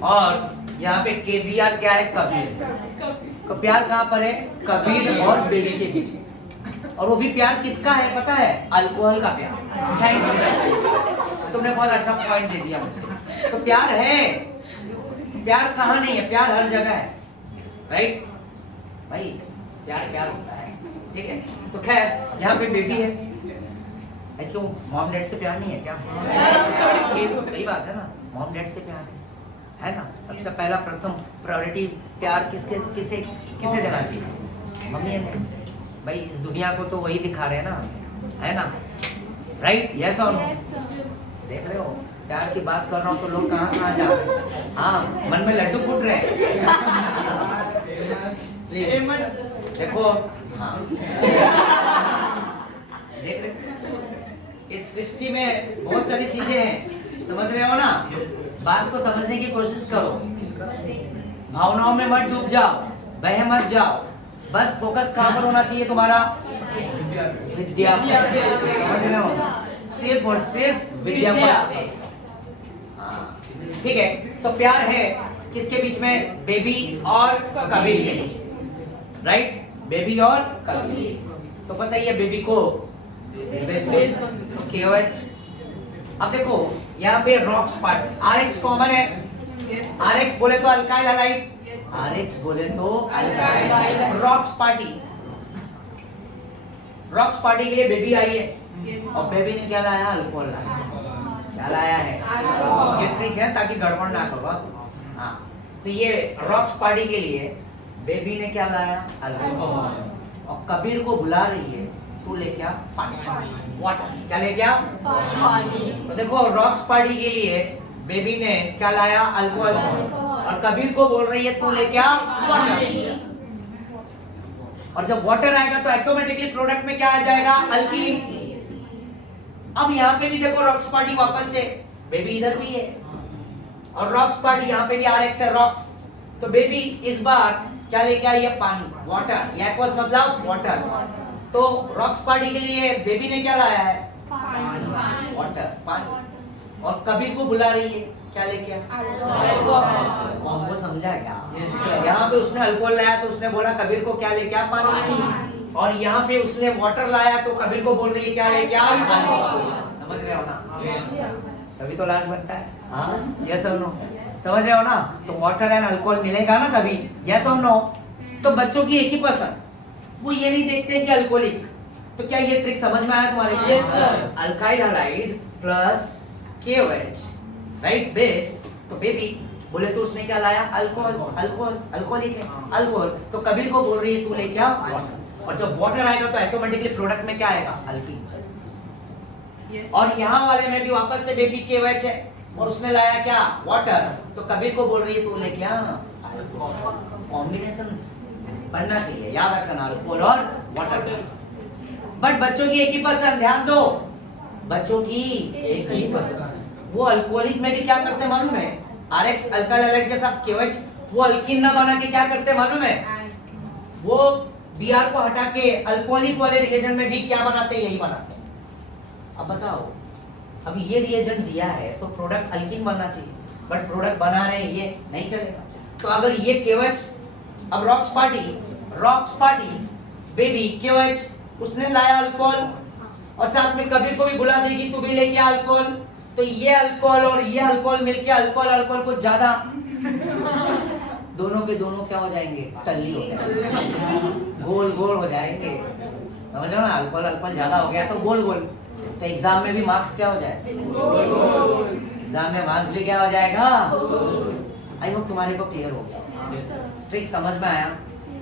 और यहाँ पे KBr क्या है, कबीर। तो प्यार कहाँ पर है, कबीर और बेबी के बीच में। और वो भी प्यार किसका है पता है, अल्कोहल का प्यार। थैंक यू, तुमने बहुत अच्छा पॉइंट दे दिया मुझे। तो प्यार है, प्यार कहाँ नहीं है, प्यार हर जगह है, राइट भाई। प्यार प्यार होता है, ठीक है। तो खैर यहाँ पे बेबी है, क्यों मॉम डैड से प्यार नहीं है क्या? सही बात है ना, मॉम डैड से प्यार है ना। सबसे पहला प्रथम प्रायोरिटी प्यार किसे देना चाहिए, मम्मी ने। भाई इस दुनिया को तो वही दिखा रहे हैं ना, है ना, राइट। यस और नो, देख रहे हो प्यार की बात कर रहा हूँ तो लोग कहाँ जा रहे हैं, हाँ मन में लड्डू फूट रहे हैं। प्लीज देखो, हाँ देख रहे, इस सृष्टि में बहुत सारी चीजें हैं, समझ रहे हो ना। बात को समझने की कोशिश करो, भावनाओं में मत डूब जाओ, बह मत जाओ। बस फोकस कहाँ पर होना चाहिए तुम्हारा, विद्या पर, समझ रहे हो। सिर्फ और सिर्फ विद्या पर फोकस करो। हाँ, ठीक है। तो प्यार है किसके बीच में? बेबी और कबीर के बीच, राइट? बेबी और कबीर। तो पता ही है बेबी को KOH। अब देखो यहाँ पे रॉक्स पार्ट, RX कॉमन है। RX बोले तो अल्काइल हैलाइड, RX बोले तो अल्काइल। रॉक्स पार्टी के लिए बेबी आई है, और बेबी ने क्या लाया? अल्कोहल लाया। क्या लाया है? ये ट्रिक है ताकि गड़बड़ ना करो। हाँ, तो ये रॉक्स पार्टी के लिए बेबी ने क्या लाया? अल्कोहल। और कबीर को बुला रही है, तू ले क्या? पानी, वाटर। क्या ले क्या? पानी। तो देखो रॉक्स पार्टी के लिए बेबी ने क्या लाया? अल्कोहल। और कबीर को बोल रही है तू ले क्या? वाटर। और जब वाटर आएगा तो ऑटोमेटिकली प्रोडक्ट में क्या आ जाएगा? अल्कीन। अब यहाँ पे भी देखो रॉक्स पार्टी वापस से, बेबी इधर भी है और रॉक्स पार्टी यहाँ पे भी RX है, रॉक्स। तो बेबी इस बार क्या लेके आई है? पानी, वाटर। एक्वस मतलब वाटर। तो रॉक्स पार्टी के लिए बेबी ने क्या लाया है? पानी, वाटर, पानी। और कबीर को बुला रही है, क्या लेके? कॉम्बो समझा क्या? यहाँ पे उसने अल्कोहल लाया तो उसने बोला कबीर को क्या लेके आ? पानी। और यहाँ पे उसने वाटर लाया तो कबीर को बोल रही है क्या लेके आ? समझ रहे हो ना? तभी तो लास्ट बनता है। हाँ, यस और नो? समझ रहे हो ना? तो वाटर एंड अल्कोहल मिलेगा ना तभी, यस और नो? तो बच्चों की एक ही पसंद, वो ये नहीं देखते कि अल्कोहलिक। तो क्या ये ट्रिक समझ में आया तुम्हारे को? Yes sir. Alkyl halide plus KOH, right? Base. तो बेबी बोले तो उसने क्या लाया? अल्कोहल। अल्कोहल अल्कोहलिक है, अल्कोहल। तो कबीर को बोल रही है तू ले क्या? वाटर। और जब वाटर आएगा तो ऑटोमेटिकली प्रोडक्ट में क्या आएगा? अल्कीन। और यहाँ वाले में भी वापस से बेबी KOH है और उसने लाया क्या? वाटर। तो कबीर को बोल रही है तू ले क्या? कॉम्बिनेशन बनना चाहिए, याद रखना, अल्कोहल और वाटर। बट बच्चों की एक ही पसंद, ध्यान दो, बच्चों की एक ही पसंद। वो अल्कोहलिक में भी क्या करते मालूम है? RX अल्काइल हैलाइड के साथ KOH, वो अल्कीन ना बना के क्या करते मालूम है? वो Br को हटा के अल्कोहलिक वाले रिएजेंट में भी क्या बनाते हैं? यही बनाते हैं। अब बताओ, अब ये रिएजेंट दिया है तो प्रोडक्ट अल्कीन बनना चाहिए, बट प्रोडक्ट बना रहे हैं ये नहीं चलेगा। तो अगर ये KOH, अब रॉक्स पार्टी बेबी KOH, उसने लाया अल्कोहल और साथ में कबीर को भी बुला देगी तू भी लेके अल्कोहल। तो ये अल्कोहल और ये अल्कोहल मिलके अल्कोहल को ज्यादा दोनों के दोनों क्या हो जाएंगे? टल्ली हो जाएंगे, गोल हो जाएंगे। समझ रहे हो ना? अल्कोहल ज्यादा हो गया तो गोल। तो एग्जाम में भी मार्क्स क्या हो जाए? एग्जाम में मार्क्स भी क्या हो जाएगा? आई होप तुम्हारे को क्लियर हो गया, ट्रिक समझ में आया?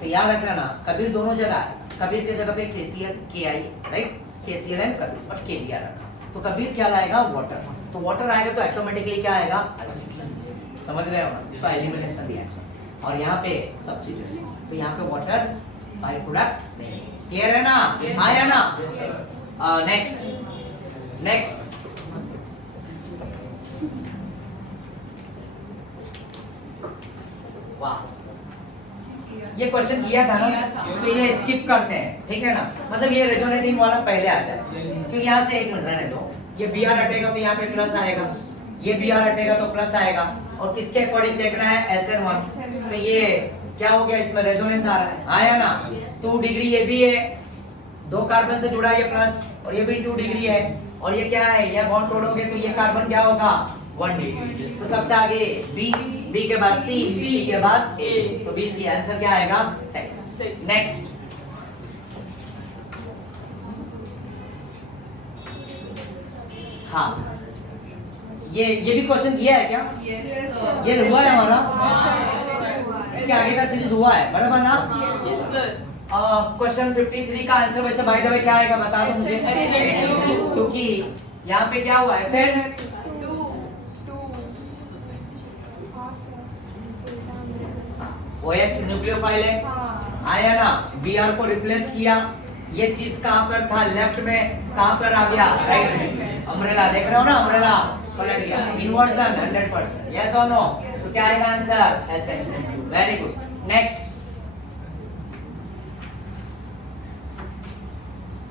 तो याद रखना ना, कबीर दोनों जगह है। कबीर के जगह पे KCl KI, right? KCl and Kabir, but KBr रखा। तो कबीर क्या लाएगा? वाटर। तो वाटर आएगा तो ऑटोमेटिकली क्या आएगा? समझ रहे हो? तो एलिमिनेशन रिएक्शन। और यहाँ पे सब्स्टिट्यूशन। तो यहाँ पे वाटर बाय प्रोडक्ट नहीं। क्लियर है ना? आया ना? नेक्स्ट वाह, ये क्वेश्चन किया था ना, तो इन्हें स्किप करते हैं, ठीक है ना? मतलब ये रेजोनेटिंग वाला पहले आता है, क्योंकि यहाँ से एक मिनट रहने दो। ये Br हटेगा तो यहाँ पे प्लस आएगा, ये Br हटेगा तो प्लस आएगा। और किसके अकॉर्डिंग देखना है? SN1। तो ये क्या हो गया? इसमें रेजोनेंस आ रहा है, आया ना? 2 डिग्री ये भी है, 2 कार्बन से जुड़ा ये प्लस, और ये भी 2 डिग्री है। और ये क्या है? ये बॉन्ड तोड़ोगे तो ये कार्बन क्या होगा? 1 डिग्री। तो सबसे आगे B के बाद C के बाद A। तो BC आंसर क्या आएगा? सेकंड। नेक्स्ट, हाँ, ये भी क्वेश्चन किया है क्या? ये हुआ है हमारा, इसके आगे का सीरीज हुआ है, बराबर ना? क्वेश्चन 53 का आंसर वैसे बाय द वे क्या आएगा बता दो मुझे, क्योंकि यहाँ पे क्या हुआ है? सेट OH न्यूक्लियोफाइल है, आया ना? Br को रिप्लेस किया, ये चीज कहाँ पर था? लेफ्ट में। कहाँ पर आ गया? राइट में। अम्ब्रेला देख रहे हो ना? अम्ब्रेला पलट गया, इन्वर्जन 100%। यस और नो? तो क्या आएगा answer? SN। Very good. Next,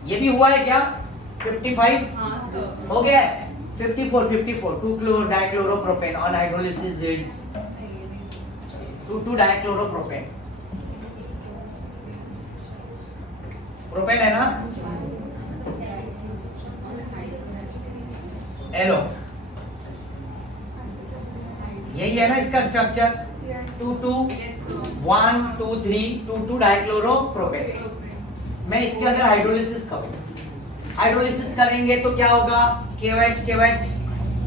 ये भी हुआ है क्या? 55 हाँ सर हो गया है 54 2 डाइक्लोरोप्रोपेन ऑन हाइड्रोलिसिस यील्ड्स 2 डाइक्लोरोप्रोपेन प्रोपेन है ना एलो यही है ना इसका स्ट्रक्चर 2 2 यस सर 1 2 3 2 डाइक्लोरोप्रोपेन मैं इसके अंदर हाइड्रोलिसिस करूं हाइड्रोलिसिस करेंगे तो क्या होगा KOH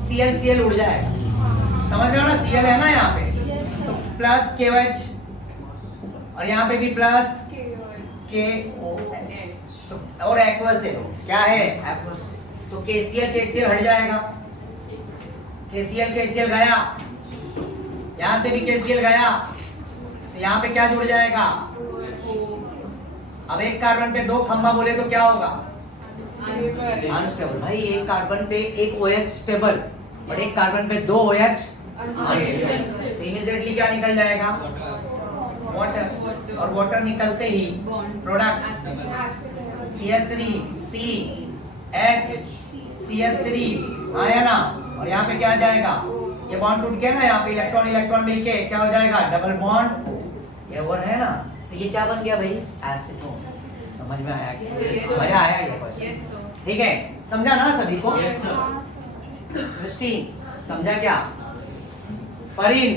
Cl उड़ जाएगा समझ रहे हो ना Cl है ना यहाँ पे तो प्लस KOH और यहाँ पे भी प्लस KOH तो और एक्वस है क्या है एक्वस तो KCl हट जाएगा KCl गया यहाँ से भी KCl गया तो यहाँ पे क्या जुड़ जाएगा अब एक कार्बन पे 2 खंबा बोले तो क्या होगा अनस्टेबल भाई एक कार्बन पे एक OH स्टेबल और एक कार्बन पे 2 OH अनस्टेबल तो इमीडिएटली क्या निकल जाएगा वाटर और वाटर निकलते ही product CH3 C H CH3 आया ना और यहाँ पे क्या आ जाएगा ये बॉन्ड टूट गया ना यहाँ पे इलेक्ट्रॉन मिलके क्या हो जाएगा डबल बॉन्ड ये और है ना तो ये क्या बन गया भाई एसीटोन समझ में आया मजा आया ये क्वेश्चन यस सर ठीक है समझा ना सभी को यस सर सृष्टि समझा क्या फरीन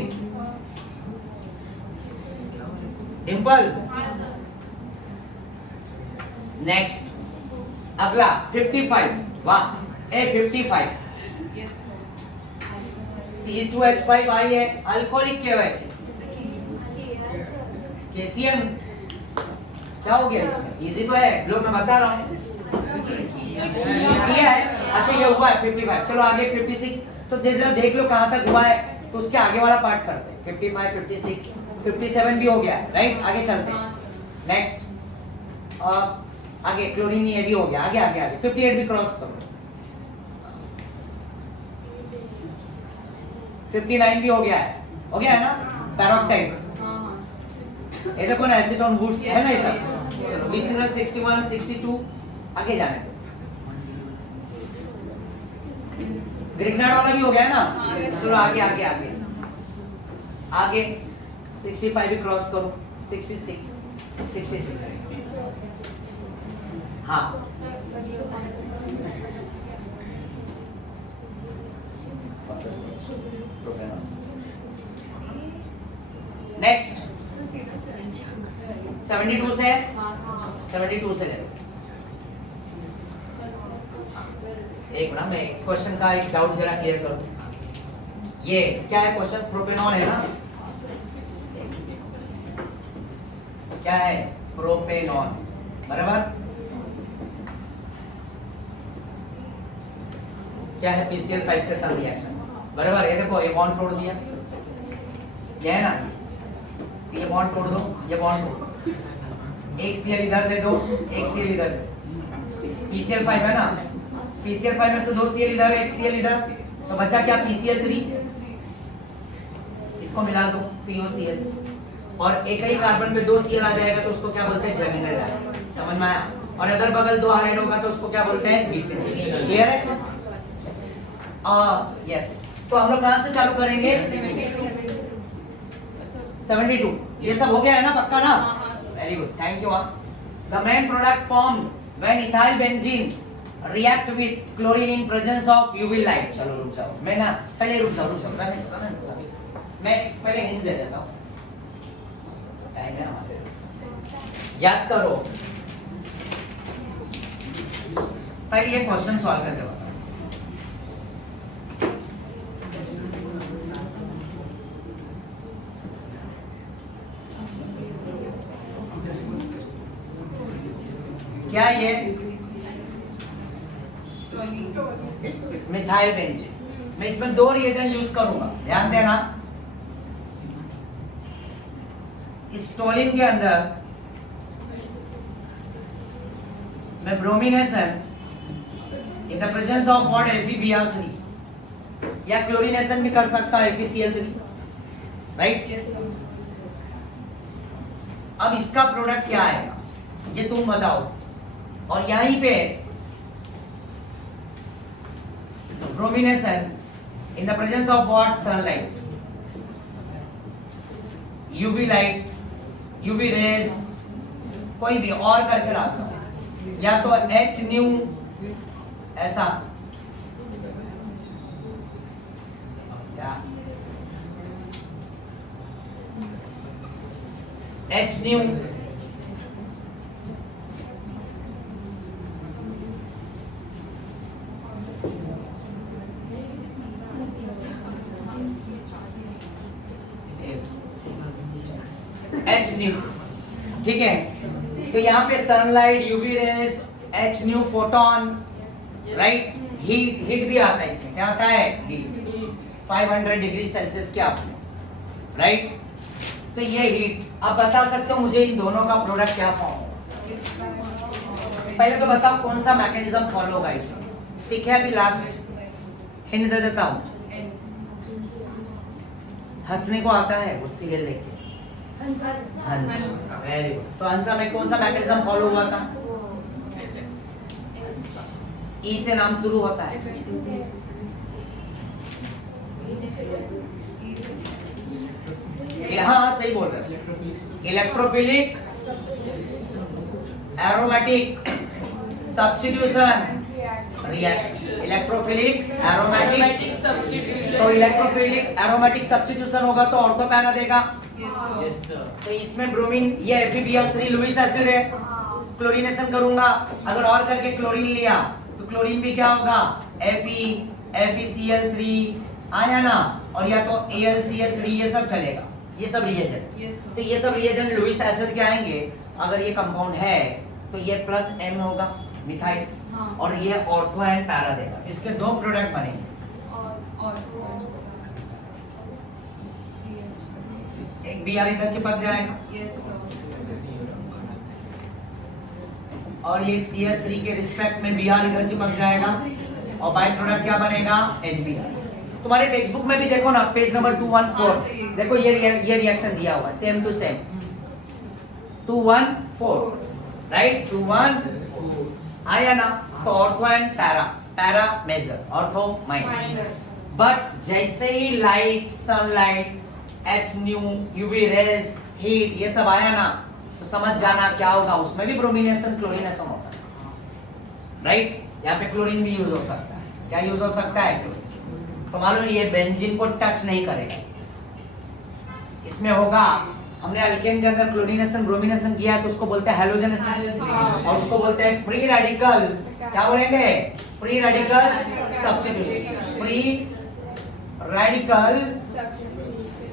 डिंपल नेक्स्ट अगला 55 वाह ए 55 यस सर C2H5 आई है अल्कोहलिक KOH है KCl क्या हो गया इसमें इजी तो है लोग मैं बता रहा हूँ किया है अच्छा ये हुआ है 55 चलो आगे 56 तो देख लो कहाँ तक हुआ है तो उसके आगे वाला पार्ट करते हैं 55 56 57 भी हो गया है राइट आगे चलते हैं नेक्स्ट आगे क्लोरीन ये भी हो गया आगे 58 भी क्रॉस करो 59 भी हो गया है ना पैरोक्साइड ये देखो ना एसीटोन वुड्स है ना ये सब चलो विसिनल 61 62 आगे जाने दो ग्रिग्नार्ड वाला भी हो गया है ना चलो आगे 65 भी क्रॉस करो 66 हाँ नेक्स्ट 72 से 72 से ले लो एक मिनट मैं क्वेश्चन का एक डाउट जरा क्लियर कर दूं ये क्या है क्वेश्चन प्रोपेनॉन है ना क्या है प्रोपेनॉन बराबर क्या है PCl5 के साथ रिएक्शन बराबर ये देखो ये बॉन्ड तोड़ दिया ये है ना ये बॉन्ड तोड़ दो ये बॉन्ड तोड़ दो एक Cl इधर दे दो एक Cl इधर PCl5 है ना PCl5 में से 2 Cl इधर एक Cl इधर तो बचा क्या PCl3 इसको मिला दो POCl और एक ही कार्बन पे 2 Cl आ जाएगा तो उसको क्या बोलते हैं जर्मिनल है समझ में आया और अगर बगल 2 हाइड्रोजन होगा तो उसको क्या बोलते हैं विसिनल क्लियर है यस तो हम लोग कहां से चालू करेंगे 72 ये सब हो गया है ना पक्का ना very good thank you the main product form when ethyl benzene react with chlorine in presence of UV light चलो रुक जाओ मैं ना पहले रुक जाओ मैं पहले हिंट दे देता हूं टाइम है हमारे याद करो पहले ये क्वेश्चन सॉल्व करके बताओ क्या ये मिथाइल बेंजीन मैं इसमें 2 रिएजेंट यूज करूंगा ध्यान देना इस टोलिन के अंदर मैं bromination in the presence of what FeBr3 या क्लोरीनेशन भी कर सकता है FeCl3 राइट अब इसका प्रोडक्ट क्या आएगा ये तुम बताओ और यहीं पे bromination in the presence of what? Sunlight, UV light, UV rays, कोई भी और करके डालता हूँ, या तो H न्यू ऐसा, या H न्यू, H न्यू, ठीक है। तो यहाँ पे sunlight, UV rays, H new, photon, right. Heat भी आता है इसमें, क्या आता है? हीट 500 डिग्री सेल्सियस के आप, राइट। तो ये हीट, आप बता सकते हो मुझे इन दोनों का प्रोडक्ट क्या फॉर्म होगा? पहले तो बताओ कौन सा मैकेनिज्म फॉलो होगा इसमें, सीखे अभी लास्ट हिंट दे देता हूँ। हंसने को आता है वो सीरियल लेके, हंसा, वेरी गुड। तो हंसा में कौन सा मैकेनिज्म फॉलो हुआ था? ई से नाम शुरू होता है, हाँ सही बोल रहे हैं। Electrophilic, aromatic substitution reaction, electrophilic aromatic substitution. तो इलेक्ट्रोफिलिक एरोमेटिक सब्स्टिट्यूशन होगा तो ऑर्थो पैरा देगा। तो इसमें ब्रोमीन, ये FeBr3 लुईस एसिड है, क्लोरीनेशन करूंगा, अगर और करके क्लोरीन लिया तो क्लोरीन भी क्या होगा? FeCl3 आया ना, और या तो AlCl3, ये सब चलेगा, ये सब रिएजेंट। तो ये सब रिएजेंट लुईस एसिड के आएंगे। अगर ये कंपाउंड है तो ये प्लस M होगा मिथाइल, और ये ऑर्थो एंड पैरा देगा। इसके दो प्रोडक्ट बनेंगे, एक Br इधर चिपक जाएगा, और ये CH3 के रिस्पेक्ट में Br इधर चिपक जाएगा, और बाय प्रोडक्ट क्या बनेगा? HBr। तुम्हारे टेक्स्ट बुक में भी देखो ना, पेज नंबर 214, देखो ये रिएक्शन दिया हुआ है, सेम टू सेम 214, राइट। 214 आया ना, तो ortho and para, para major, ortho minor. But जैसे ही light, sunlight, H nu, UV rays, heat, ये सब आया ना, तो समझ जाना क्या होगा, उसमें भी ब्रोमिनेशन, क्लोरीनेशन होता है, राइट। यहाँ पे क्लोरीन भी यूज हो सकता है, क्या यूज हो सकता है? क्लोरीन। तो मालूम है ये बेंजीन को टच नहीं करेगा, इसमें होगा। हमने अल्केन के अंदर क्लोरीनेशन, ब्रोमिनेशन किया तो उसको बोलते हैं हैलोजनेशन, और उसको बोलते हैं फ्री रेडिकल, क्या बोलेंगे? Free radical substitution, free radical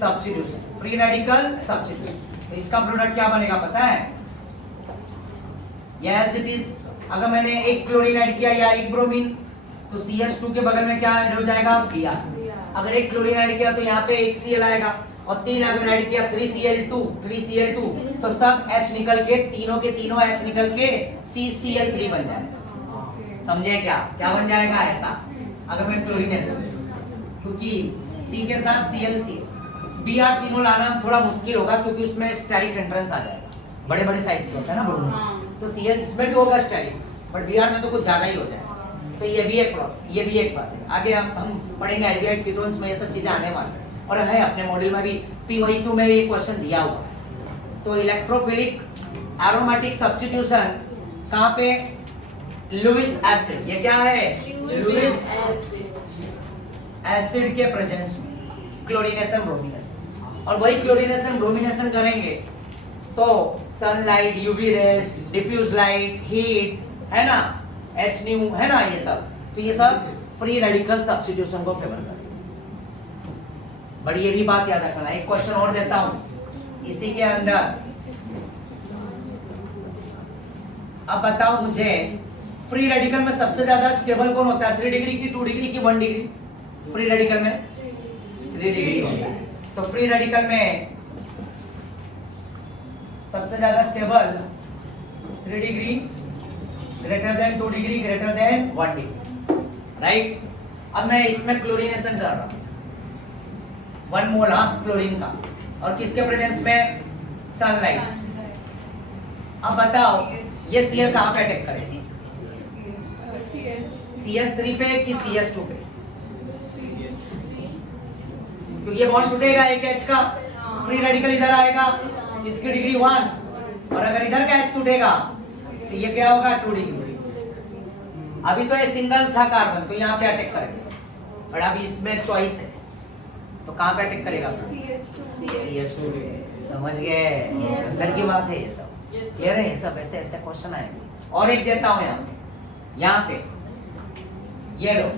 substitution, free radical substitution. तो इसका प्रोडक्ट क्या बनेगा पता है? Yes it is. अगर मैंने एक क्लोरीन ऐड किया या एक ब्रोमीन, तो CH2 के बगल में क्या ऐड हो जाएगा? Br। अगर एक क्लोरीन ऐड किया तो यहाँ पे एक Cl आएगा, और 3 अगर ऐड किया 3Cl2, तो सब H निकल के, तीनों के तीनों H निकल के CCl3 बन जाएगा। समझे क्या? क्या बन जाएगा ऐसा अगर मैं क्लोरीनेशन, क्योंकि C के साथ ClC, Br तीनों लाना थोड़ा मुश्किल होगा क्योंकि उसमें स्टेरिक एंट्रेंस आ जाएगा, बड़े बड़े साइज के होता है ना ब्रोमीन, तो Cl इसमें भी होगा स्टेरिक, बट Br में तो कुछ ज्यादा ही हो जाएगा। तो ये भी एक बात है। आगे हम पढ़ेंगे एल्डिहाइड कीटोन्स में ये सब चीजें आने वाली है, और है अपने मॉड्यूल में भी PYQ में भी एक क्वेश्चन दिया हुआ है। तो इलेक्ट्रोफिलिक एरोमेटिक सब्स्टिट्यूशन कहाँ पे? लुईस एसिड, ये क्या है? लुईस एसिड के प्रेजेंस में क्लोरीनेशन, ब्रोमिनेशन, और वही क्लोरीनेशन, ब्रोमिनेशन करेंगे तो sunlight, UV rays, diffuse light, heat है ना, H न्यू है ना, ये सब, तो ये सब फ्री रेडिकल सब्स्टिट्यूशन को फेवर करेंगे। बट ये भी बात याद रखना। एक क्वेश्चन और देता हूं इसी के अंदर, अब बताओ मुझे फ्री रेडिकल में सबसे ज्यादा स्टेबल कौन होता है? 3 डिग्री की, 2 डिग्री की, 1 डिग्री? फ्री रेडिकल में 3 डिग्री होता है। तो फ्री रेडिकल में सबसे ज्यादा stable 3 degree, greater than 2 degree, greater than 1 degree, right. अब मैं इसमें क्लोरीनेशन कर रहा हूं, 1 मोल क्लोरीन का, और किसके प्रेजेंस में? सनलाइट। अब बताओ ये Cl कहां पे अटैक करेगी? CH3 पे कि CH2 पे? क्योंकि ये बॉन्ड टूटेगा एक H का, फ्री रेडिकल इधर आएगा, इसकी डिग्री 1, और अगर इधर का H टूटेगा तो ये क्या होगा 2 डिग्री। अभी तो ये सिंगल था कार्बन, तो यहाँ पे अटैक करेगा, और अभी इसमें चॉइस है, तो कहाँ पे अटैक करेगा? CH2। समझ गए? अंदर की बात है ये सब, क्लियर है? ये सब ऐसे ऐसे क्वेश्चन आएंगे। और एक देता हूँ यहाँ पे ये लो।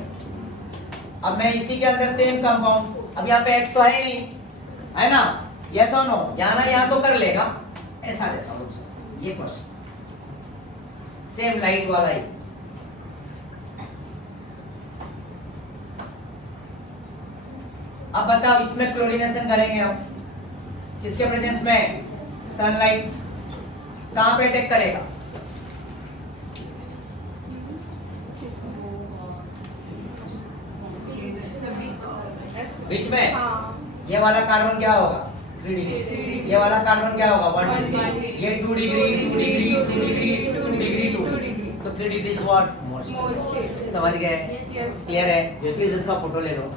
अब मैं इसी के अंदर सेम कंपाउंड, अब यहाँ पे H तो है नहीं, है ना? यस और नो, यहाँ ना यहाँ तो कर लेगा, ऐसा देता हूँ ये क्वेश्चन, सेम लाइट वाला ही। अब बताओ इसमें क्लोरीनेशन करेंगे हम, किसके प्रेजेंस में? सनलाइट। कहां पे अटैक करेगा? बीच में। ये वाला कार्बन क्या होगा? 3 डिग्री। ये वाला कार्बन क्या होगा? 1 डिग्री। ये 2 degree, 2 degree, 2 degree, 2 degree, 2 degree, तो 3 डिग्री इज व्हाट? मोस्ट। समझ गए? क्लियर है? प्लीज इसका फोटो ले लो।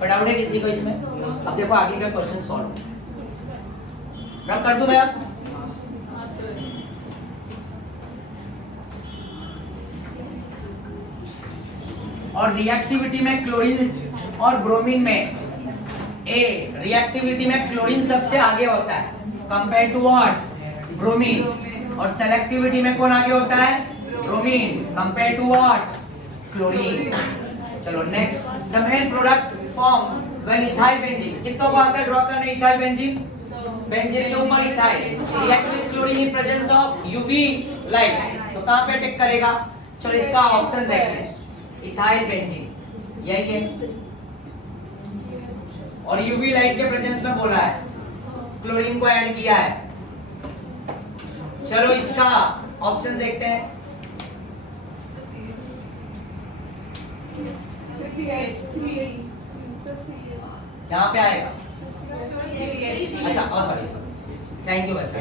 पर डाउट है किसी को इसमें? अब देखो आगे का क्वेश्चन सॉल्व। रब कर दूं मैं अब? और रिएक्टिविटी में क्लोरीन और ब्रोमीन में रिएक्टिविटी में क्लोरीन सबसे आगे होता है कंपेयर टू व्हाट? ब्रोमीन। और सेलेक्टिविटी में कौन आगे होता है? Bromine compare to what? Chlorine. चलो next, the main product form when ethyl benzene. कितनों को आकर ड्रॉ करना इथाइल बेंजीन? बेंजीन के ऊपर ethyl react with chlorine in presence of UV light, तो कहां पे अटैक करेगा? चलो इसका ऑप्शन देखते हैं। इथाइल बेंजीन यही है, और यूवी लाइट के प्रेजेंस में बोला है, क्लोरीन को ऐड किया है। चलो इसका ऑप्शन देखते हैं। यहाँ पे आएगा। अच्छा, और सॉरी, थैंक यू बच्चा।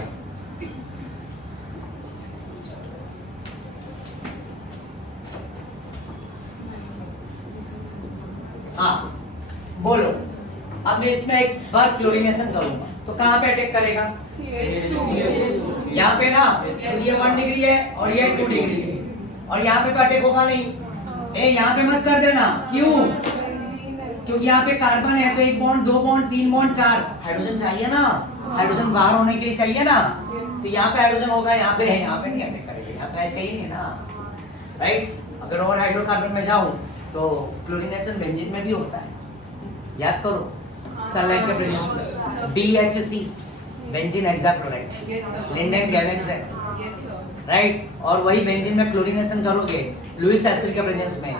हाँ बोलो, अब मैं इसमें एक बार क्लोरीनेशन करूंगा तो कहाँ पे अटैक करेगा? यहाँ पे ना, तो ये 1 डिग्री है और ये 2 डिग्री है, और यहाँ पे तो अटैक होगा नहीं। यहाँ पे मत कर देना, क्यों? क्योंकि यहाँ पे कार्बन है, तो 1 बॉन्ड 2 बॉन्ड 3 बॉन्ड 4 हाइड्रोजन चाहिए ना, हाइड्रोजन बाहर होने के लिए चाहिए ना, तो यहाँ पे हाइड्रोजन होगा, यहाँ पे है, यहाँ पे नहीं अटैक करेगा, यहाँ तो चाहिए नहीं ना, राइट? अगर और हाइड्रोकार्बन में जाऊं तो क्लोरीनेशन बेंजीन में भी होता है, याद करो, सनलाइट के प्रेजेंस में। BHC बेंजीन हेक्साक्लोराइड, लिंडेन गैवेक्स है, राइट? और वही बेंजीन में क्लोरीनेशन करोगे लुईस एसिड के प्रेजेंस में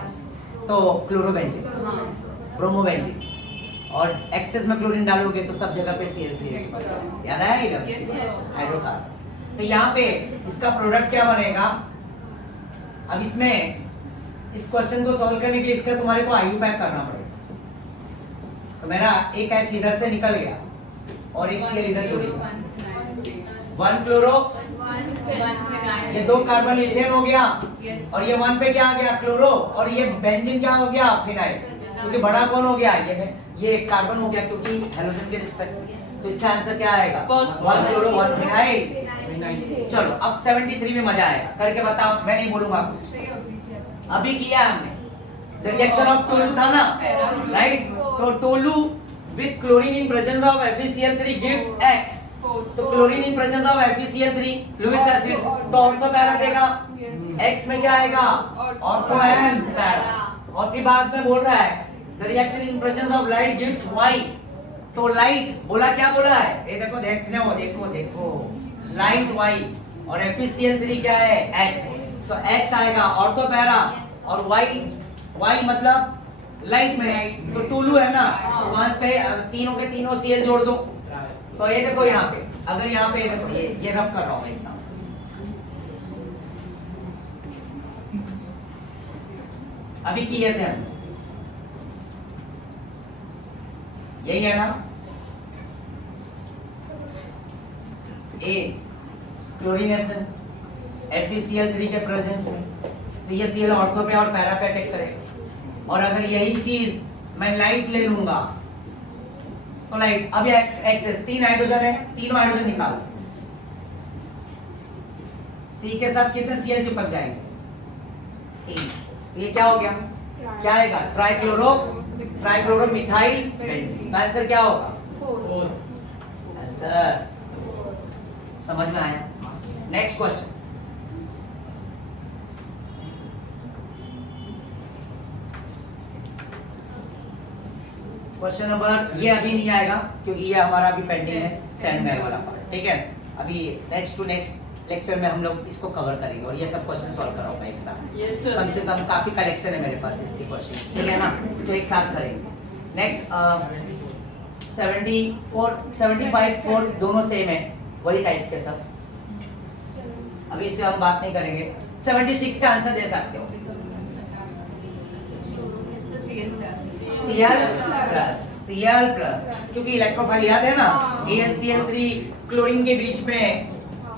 तो क्लोरोबेंजीन, ब्रोमोबेंजीन, और एक्सेस में क्लोरीन डालोगे तो सब जगह पे ClCH। याद आया ये हाइड्रोकार्बन। तो यहाँ पे इसका प्रोडक्ट क्या बनेगा? अब इसमें इस क्वेश्चन को सॉल्व करने के लिए इसका तुम्हारे को आयु पैक करना पड़ेगा। तो मेरा एक H इधर से निकल गया और एक Cl इधर जुड़ गया, 1 क्लोरो, ये 2 कार्बन इथेन हो गया, और ये 1 पे क्या आ गया? क्लोरो, और ये बेंजीन क्या हो गया? फिनाइल, क्योंकि बड़ा कौन हो गया? ये कार्बन हो गया, क्योंकि हेलोजन के रिस्पेक्ट में। तो इसका आंसर क्या आएगा? 1 क्लोरो 1 फिनाइल। चलो अब 73 में मजा आएगा, करके बताओ, मैं नहीं बोलूंगा कुछ। अभी किया हमने, रिएक्शन ऑफ टोलू था ना, राइट? तो toluene with chlorine in presence of FeCl3 gives X, तो chlorine in presence of FeCl3 Lewis acid, तो ऑर्थो पैरा देगा, X में क्या आएगा? Ortho and para. और फिर बाद में बोल रहा है the reaction in presence of light gives Y, तो लाइट बोला, क्या बोला है? ये देखो, देखने हो, देखो लाइट Y, और FeCl3 क्या है? X, तो X आएगा ऑर्थो पैरा, और Y मतलब लाइट में, तो टोलू है ना, तो वहां पे तीनों के तीनों Cl जोड़ दो। तो ये देखो यहाँ पे, अगर यहाँ पे देखो, ये रब कर रहा हूँ एक साथ, अभी किए थे हम, यही है ना? A क्लोरीनेशन, FeCl3 के प्रेजेंस में, तो ये Cl ऑर्थो पे और पैरा पे अटैक करेगा। और अगर यही चीज मैं लाइट ले लूंगा तो लाइट, अब ये एक्सेस 3 हाइड्रोजन है, तीनों हाइड्रोजन निकाल, C के साथ कितने Cl चिपक जाएंगे? 3। तो ये क्या हो गया? क्या आएगा? Trichloro methyl benzene. का आंसर क्या होगा? 4। आंसर समझ में आया? Next question. क्वेश्चन नंबर, ये अभी नहीं आएगा क्योंकि ये हमारा अभी पेंडिंग है, सैंडमैन वाला पार्ट, ठीक है। अभी नेक्स्ट टू नेक्स्ट लेक्चर में हम लोग इसको कवर करेंगे और ये सब क्वेश्चन सॉल्व कराऊंगा एक साथ। Yes, sir. कम से कम काफी कलेक्शन है मेरे पास इसके क्वेश्चंस, ठीक है ना, तो एक साथ करेंगे। नेक्स्ट 74 75 4 दोनों सेम है, वही टाइप के सब, अभी इससे हम बात नहीं करेंगे। 76 का आंसर दे सकते हो? Cl प्लस, क्योंकि इलेक्ट्रोफाइल याद है ना, AlCl3 क्लोरीन के बीच में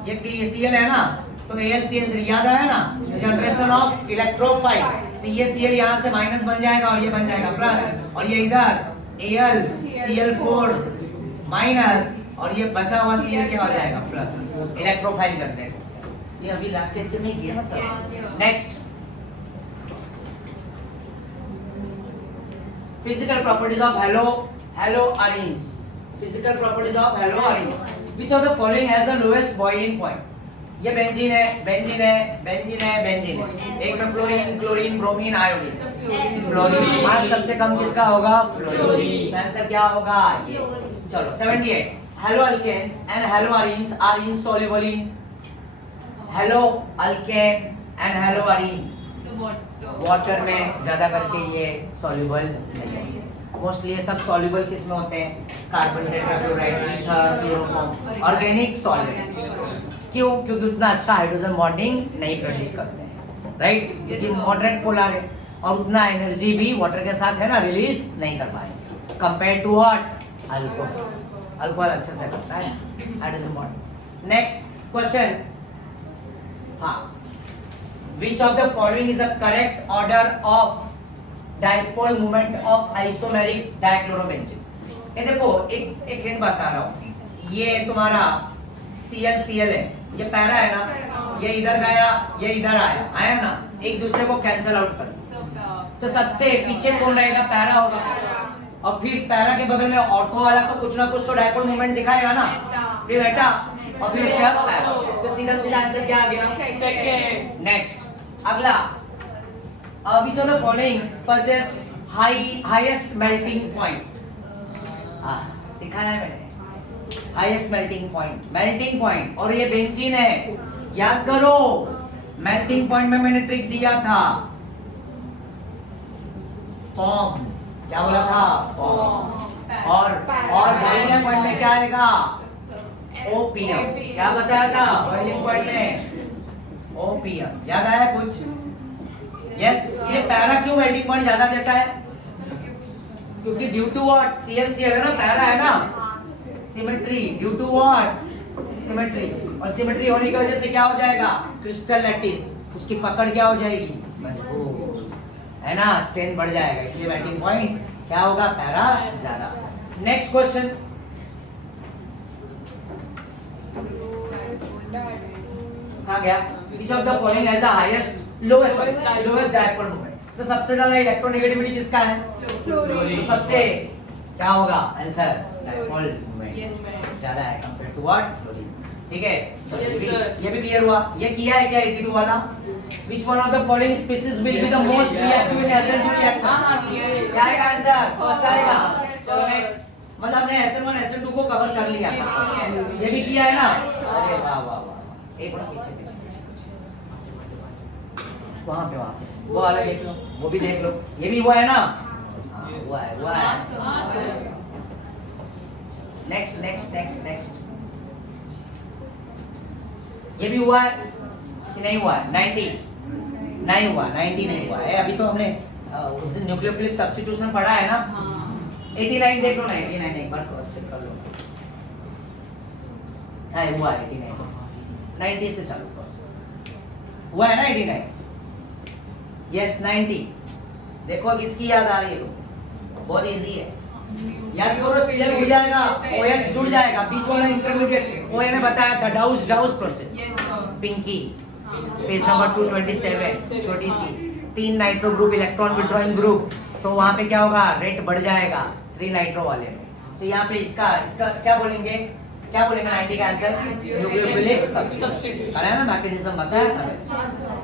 ये Cl है ना, तो AlCl3 याद आया ना, जनरेशन ऑफ इलेक्ट्रोफाइल, तो ये Cl यहाँ से माइनस बन जाएगा और ये बन जाएगा प्लस, और ये इधर AlCl4 माइनस, और ये बचा हुआ Cl क्या हो जाएगा? प्लस। इलेक्ट्रोफाइल जनरेट, ये अभी लास्ट लेक्चर में किया ना sir. Next, physical properties of haloarenes. Physical properties of haloarenes. Which of the following has the lowest boiling point? ये बेंजीन है, बेंजीन है, बेंजीन है, बेंजीन है, एक में fluorine, chlorine, bromine, iodine. Fluorine. Mass सबसे कम किसका होगा? फ्लोरीन। आंसर क्या होगा? ये। चलो 78. Haloalkanes and haloarenes are insoluble in, haloalkane and haloarene water में ज्यादा करके ये सॉल्युबल नहीं है। मोस्टली ये सब सॉल्युबल किस में होते हैं? Carbon, tetrachloride, ether, chloroform, organic solvents. क्यों? क्योंकि उतना अच्छा हाइड्रोजन बॉन्डिंग नहीं प्रोड्यूस करते हैं, राइट? क्योंकि मॉडरेट पोलर है और उतना एनर्जी भी वाटर के साथ है ना रिलीज नहीं कर पाएंगे compare to what? Alcohol. Alcohol अच्छे से करता है हाइड्रोजन बॉन्ड। नेक्स्ट क्वेश्चन, हाँ, which of the following is the correct order of dipole moment of isomeric dichlorobenzene? ये देखो, एक हिंट बता रहा हूँ, ये तुम्हारा Cl है, ये पैरा है ना, ये इधर गया, ये इधर आया ना, एक दूसरे को कैंसल आउट कर, तो सबसे पीछे कौन रहेगा? पैरा होगा, और फिर पैरा के बगल में ऑर्थो वाला तो कुछ ना कुछ तो डाइपोल मोमेंट दिखाएगा ना, फिर बेटा, और फिर उसके बाद पैरा, तो सीधा सीधा आंसर क्या आ गया? सेकंड। नेक्स्ट, अगला, which of the following possess highest melting point? सिखाया है मैंने, highest melting point, और ये बेंजीन है, याद करो, मेल्टिंग पॉइंट में मैंने ट्रिक दिया था, फॉर्म, क्या बोला था? फॉर्म। और बॉइलिंग पॉइंट में क्या आएगा? ओपीएम। क्या बताया था बॉइलिंग पॉइंट में? ओपीएम। याद आया कुछ? यस। ये पैरा क्यों मेल्टिंग पॉइंट ज्यादा देता है? क्योंकि ड्यू टू व्हाट? Cl है ना, पैरा है ना, symmetry, due to what? Symmetry, और सिमेट्री होने की वजह से क्या हो जाएगा? क्रिस्टल लैटिस, उसकी पकड़ क्या हो जाएगी? मजबूत, है ना, स्ट्रेंथ बढ़ जाएगा, इसलिए मेल्टिंग पॉइंट क्या होगा? पैरा ज्यादा। नेक्स्ट क्वेश्चन, कहाँ गया? Which of the following has the lowest dipole moment? तो सबसे ज्यादा इलेक्ट्रोनेगेटिविटी किसका है? तो सबसे क्या होगा आंसर? डाइपोल मोमेंट ज्यादा है कंपेयर टू व्हाट? फ्लोरीन। ठीक है, चलो ये भी क्लियर हुआ। ये किया है क्या 82 वाला? Which one of the following species will be the most reactive in SN2 reaction? क्या आएगा आंसर? फर्स्ट आएगा। चलो नेक्स्ट, मतलब हमने SN1 SN2 को कवर कर लिया था, ये भी किया है ना? अरे वाह वाह वाह, एक मिनट पीछे पीछे वहाँ पे वो वाला देख लो, वो भी देख लो, ये भी हुआ है ना? हुआ है। नेक्स्ट नेक्स्ट नेक्स्ट नेक्स्ट, ये भी हुआ है कि नहीं हुआ है? 90 नहीं हुआ, 90 नहीं हुआ है। अभी तो हमने उस दिन न्यूक्लियोफिलिक सब्स्टिट्यूशन पढ़ा है ना। 89 देख लो ना, 89 एक बार क्रॉस चेक कर लो। हाँ हुआ 89, 90 से चालू करो। हुआ है ना 89? यस 90। देखो किसकी याद आ रही है? बहुत इजी है, याद करो। सीएल उड़ जाएगा, OH जुड़ जाएगा, बीच वाला इंटरमीडिएट OH ने बताया था Dow's process. Pinky page number 227 छोटी सी 3 nitro group electron withdrawing group, तो वहां पे क्या होगा? रेट बढ़ जाएगा 3 नाइट्रो वाले में। तो यहाँ पे इसका क्या बोलेंगे 90 का आंसर? Nucleophilic substitution. है ना, मैकेनिज्म बताया था।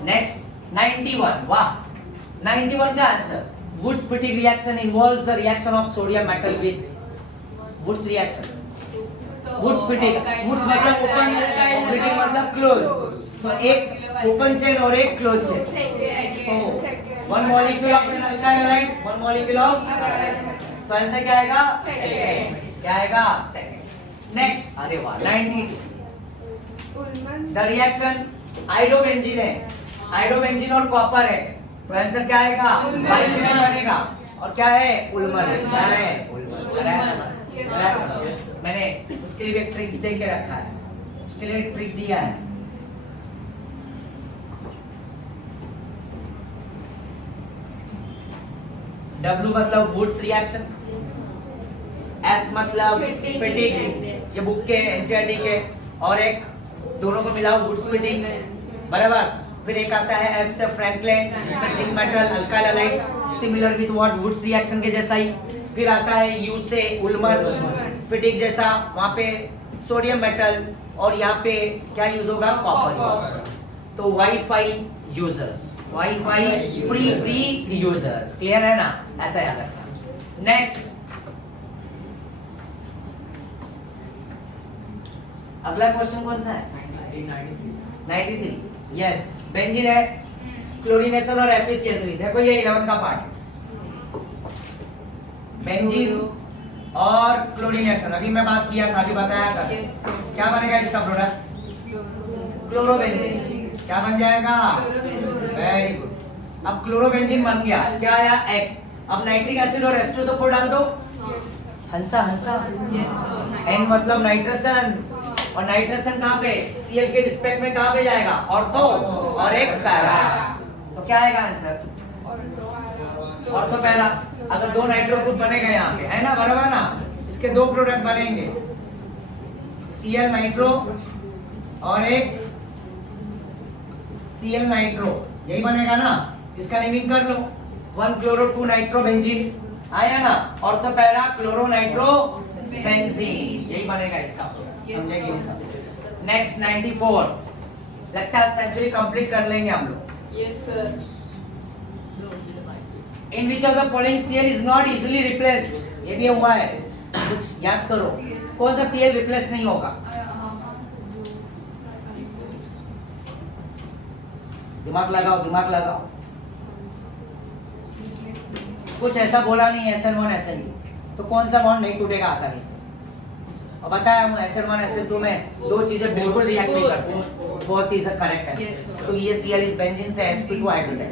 नेक्स्ट 91, वाह 91 का answer Woods-Fittig reaction involves the reaction of sodium metal with Woods reaction. Woods-Fittig, Woods मतलब open, Fittig मतलब close. तो एक open chain और एक close chain. One molecule of an alkyl halide, one molecule of. तो answer क्या आएगा? Second. क्या आएगा? Second. Next, अरे वाह 92. The reaction आइडोबेंजीन है, आइडोबेंजीन और कॉपर है, तो आंसर क्या आएगा? बाइफिनाइल बनेगा। और क्या है? उल्मर। क्या है? उल्मर। मैंने उसके लिए एक ट्रिक दे के रखा है, उसके लिए एक ट्रिक दिया है। W मतलब वुड्स रिएक्शन, F मतलब फिटिग, ये बुक के एनसीईआरटी के, और एक दोनों को मिलाओ वुड्स फिटिग, बराबर। फिर एक आता है F से फ्रैंकलिन, जिसमें zinc metal alkyl halide similar with what Wurtz reaction के जैसा ही। फिर आता है U से उल्मर फिटिग जैसा, वहां पे सोडियम मेटल, और यहाँ पे क्या यूज होगा? कॉपर। तो wifi users, wifi free users, clear है ना? ऐसा याद रखना। नेक्स्ट अगला क्वेश्चन कौन सा है? 93। यस, बेंजीन है, क्लोरीनेशन और एफिशिएंसी। देखो ये 11 का पार्ट है, बेंजीन और क्लोरीनेशन। अभी मैं बात किया था, अभी बताया था। क्या बनेगा इसका प्रोडक्ट? क्लोरोबेंजीन। क्या बन जाएगा? Very good. अब क्लोरोबेंजीन बन गया, क्या आया? X। अब नाइट्रिक एसिड और H2SO4 डाल दो, हंसा। N मतलब नाइट्रोजन, और नाइट्रोजन कहाँ पे? Cl के रिस्पेक्ट में कहाँ पे जाएगा? ऑर्थो, और एक पैरा। तो क्या आएगा आंसर? Ortho para. अगर दो नाइट्रो ग्रुप बनेगा यहाँ पे, है ना, बराबर ना? इसके दो प्रोडक्ट बनेंगे, Cl नाइट्रो और एक Cl नाइट्रो, यही बनेगा ना? इसका नेमिंग कर लो, 1 क्लोरो 2 नाइट्रो बेंजीन, आया ना? Ortho para chloro nitro benzene, यही बनेगा इसका। समझेंगे ये सब। नेक्स्ट 94, लगता है सेंचुरी कंप्लीट कर लेंगे हम लोग। Yes sir. In which of the following Cl is not easily replaced? ये भी हुआ है, कुछ याद करो, कौन सा Cl रिप्लेस नहीं होगा? दिमाग लगाओ। कुछ ऐसा बोला नहीं SN1 SN2, तो कौन सा बॉन्ड नहीं टूटेगा आसानी से? और बताया हूँ SN1 SN2 में दो चीजें बिल्कुल रिएक्ट नहीं करती, बहुत ही करेक्ट है। तो ये Cl इस बेंजीन से sp2 hydrogen,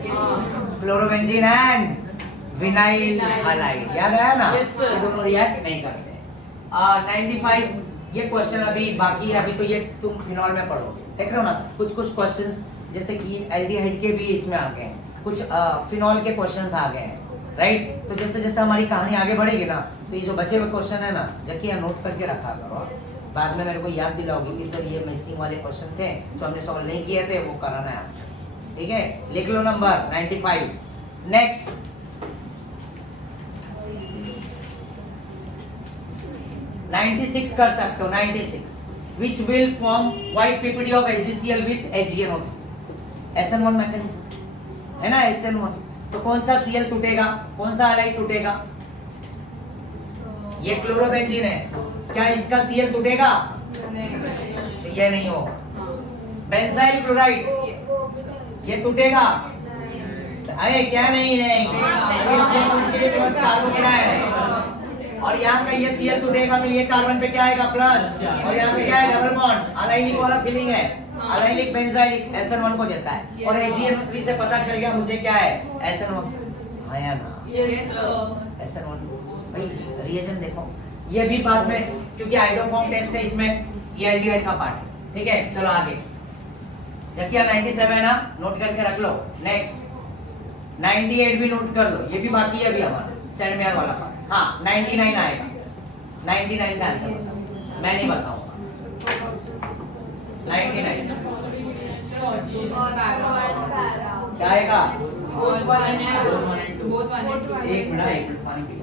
chlorobenzene and vinyl halide, याद आया ना? ये दोनों रिएक्ट नहीं करते। 95, ये क्वेश्चन अभी बाकी है, अभी तो ये तुम फिनॉल में पढ़ोगे, देख रहे हो ना? कुछ क्वेश्चंस जैसे कि एल्डिहाइड के भी इसमें आ गए हैं, कुछ फिनॉल के क्वेश्चंस आ गए हैं, राइट? तो जैसे जैसे हमारी कहानी आगे बढ़ेगी ना, तो ये जो बचे हुए क्वेश्चन है ना, जबकि नोट करके रखा करो, बाद में मेरे को याद दिलाओगे कि सर ये मिसिंग वाले क्वेश्चन थे जो हमने सॉल्व नहीं किए थे, वो कराना है आपको, ठीक है? लिख लो नंबर 95। नेक्स्ट 96 कर सकते हो, 96, which will form white PPD of AgCl with AgNO3, SN1 mechanism है ना, SN1। तो कौन सा Cl टूटेगा, कौन सा हैलाइड टूटेगा? ये क्लोरोबेंजीन है, क्या इसका Cl टूटेगा? तो ये नहीं होगा। बेंजाइल क्लोराइड, ये टूटेगा? अरे क्या नहीं है, और यहाँ पे ये Cl टूटेगा तो ये कार्बन पे क्या आएगा? प्लस, और यहाँ पे क्या है? डबल बॉन्ड, अलाइलिक वाला फीलिंग है, अलाइलिक बेंजाइलिक SN1 को देता है, और AgNO3 से पता चल गया मुझे क्या है? SN1 आया ना? SN1 भाई रिएजेंट देखो, ये भी बाद में, क्योंकि आइडोफॉर्म टेस्ट है इसमें, ये एल्डिहाइड का पार्ट है, ठीक है? चलो आगे देखिए 97 है ना, नोट करके रख लो। नेक्स्ट 98 भी नोट कर लो, ये भी बाकी है अभी हमारा सेंड मेयर वाला पार्ट। हाँ 99 आएगा, 99 का आंसर बताओ, मैं नहीं बताऊंगा। 99 क्या आएगा? एक मिनट पानी पी लो।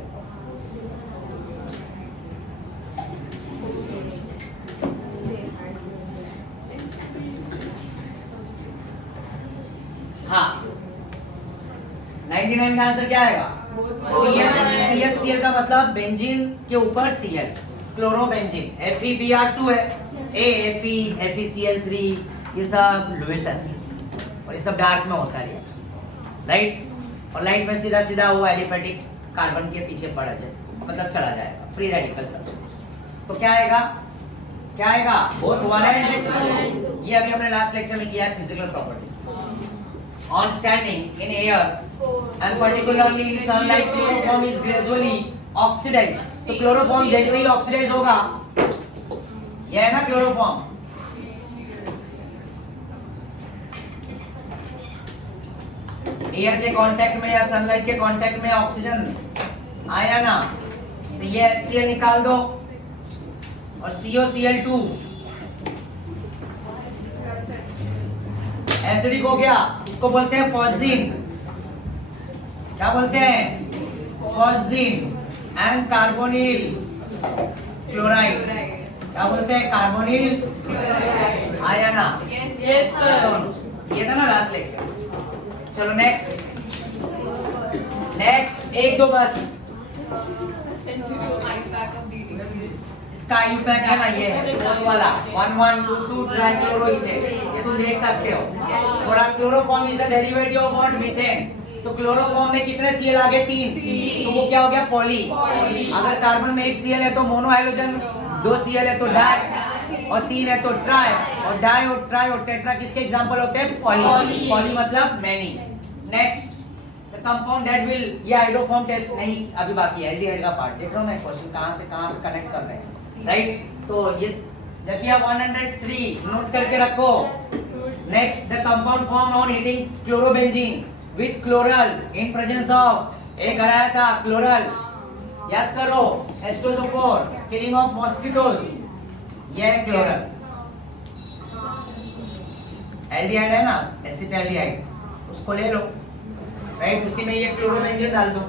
हाँ 99 का आंसर क्या आएगा? PHCl का मतलब बेंजीन के ऊपर Cl, क्लोरोबेंजीन। FeBr2 है, Fe, FeCl3, ये सब लुईस एसिड और ये सब डार्क में होता है, राइट। और लाइट में सीधा सीधा वो एलिफेटिक कार्बन के पीछे पड़ जाए, मतलब चला जाएगा, फ्री रेडिकल सब। तो क्या आएगा? क्या आएगा? Both 1 and 2। ये अभी हमने लास्ट लेक्चर में किया है, physical properties. On standing in air and particularly in sunlight, chloroform is gradually oxidized. तो क्लोरोफॉर्म जैसे ही ऑक्सीडाइज होगा, ये है ना क्लोरोफॉर्म, एयर के कांटेक्ट में या सनलाइट के कांटेक्ट में ऑक्सीजन आया ना, तो ये HCl निकाल दो और COCl2 एसिडिक हो गया, इसको बोलते हैं फॉस्जीन। क्या बोलते हैं? फॉस्जीन। एंड कार्बोनिल क्लोराइड, क्या बोलते हैं? Carbonyl chloride. आया ना? Yes sir. ये था ना लास्ट लेक्चर। चलो नेक्स्ट एक दो बस। इसका आयुपैक है ना, ये है फोर्थ वाला 1122 ट्राइक्लोरोइथेन, ये तुम देख सकते हो। थोड़ा chloroform is the derivative of what? Methane. तो क्लोरोफॉर्म में कितने Cl आ गए? 3, तो वो क्या हो गया? पॉली। अगर कार्बन में 1 Cl है तो मोनो हाइड्रोजन, 2 Cl है तो डाई, और 3 है तो ट्राई, और डाई और ट्राई और टेट्रा किसके एग्जांपल होते हैं? पॉली। पॉली मतलब many. Next the compound that will, ये हाइड्रोफॉर्म टेस्ट नहीं अभी बाकी है, एल्डिहाइड का पार्ट देख रहा हूं मैं, क्वेश्चन कहां से कहां पे कनेक्ट कर रहे हैं, राइट। तो ये देखिए 103 नोट करके रखो। Next the compound form on heating chlorobenzene with chloral in presence of, एक हराया था क्लोरल, याद करो, एस्टोसोपोर, किलिंग ऑफ मॉस्किटोज, ये है क्लोरल। एल्डिहाइड है ना, एसिटाल्डिहाइड, उसको ले लो, राइट। उसी में ये क्लोरोबेंजीन डाल दो,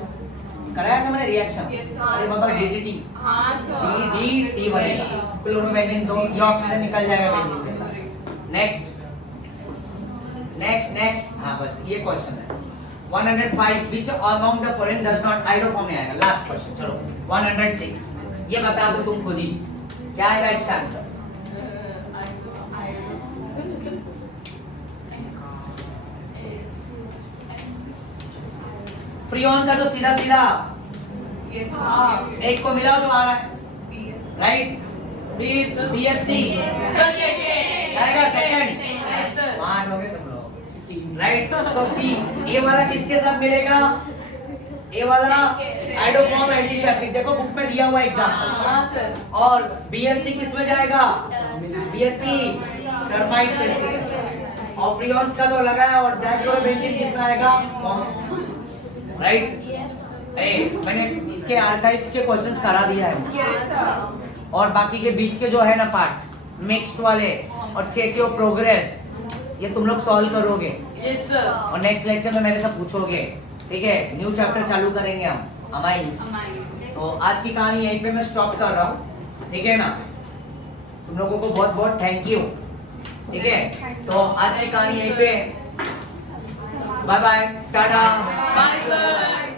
कराया था मैंने रिएक्शन। अरे बाबा DDT, हाँ सर। DDT बनेगा, क्लोरोबेंजीन दो, ये ऑक्सीजन निकल जाएगा बेंजीन के साथ। नेक्स्ट हाँ बस ये क्वेश्चन है 105 which among the following does not, हाइड्रोफॉर्म नहीं आएगा, लास्ट क्वेश्चन। चलो 106, ये बता दो तुम खुद ही, क्या आएगा इसका आंसर? फ्रीऑन का तो सीधा सीधा यस सर। एक को मिलाओ तो आ रहा है, राइट। फिर BSC आएगा सेकंड, यस सर। स्मार्ट हो गए तुम लोग, राइट। तो B, ये वाला किसके साथ मिलेगा? ये वाला हाइड्रोफॉर्म एंटीसेप्टिक, देखो बुक में दिया हुआ एग्जांपल। हाँ सर। और BSC किस में जाएगा? BSC termite pesticide. और फ्रीऑन्स का तो लगा है, और डाइक्लोरोबेंजीन किस में आएगा? राइट। मैंने इसके आर्काइव्स के क्वेश्चंस करा दिया है, यस सर। और बाकी के बीच के जो है ना पार्ट मिक्स्ड वाले और चेक योर प्रोग्रेस, ये तुम लोग सॉल्व करोगे, यस सर। और नेक्स्ट लेक्चर में मेरे से पूछोगे, ठीक है। न्यू चैप्टर चालू करेंगे हम, अमाइंस। तो आज की कहानी यहीं पे मैं स्टॉप कर रहा हूँ, ठीक है ना। तुम लोगों को बहुत बहुत थैंक यू, ठीक है। तो आज की कहानी यहीं पे, बाय बाय, टाटा। Bye sir.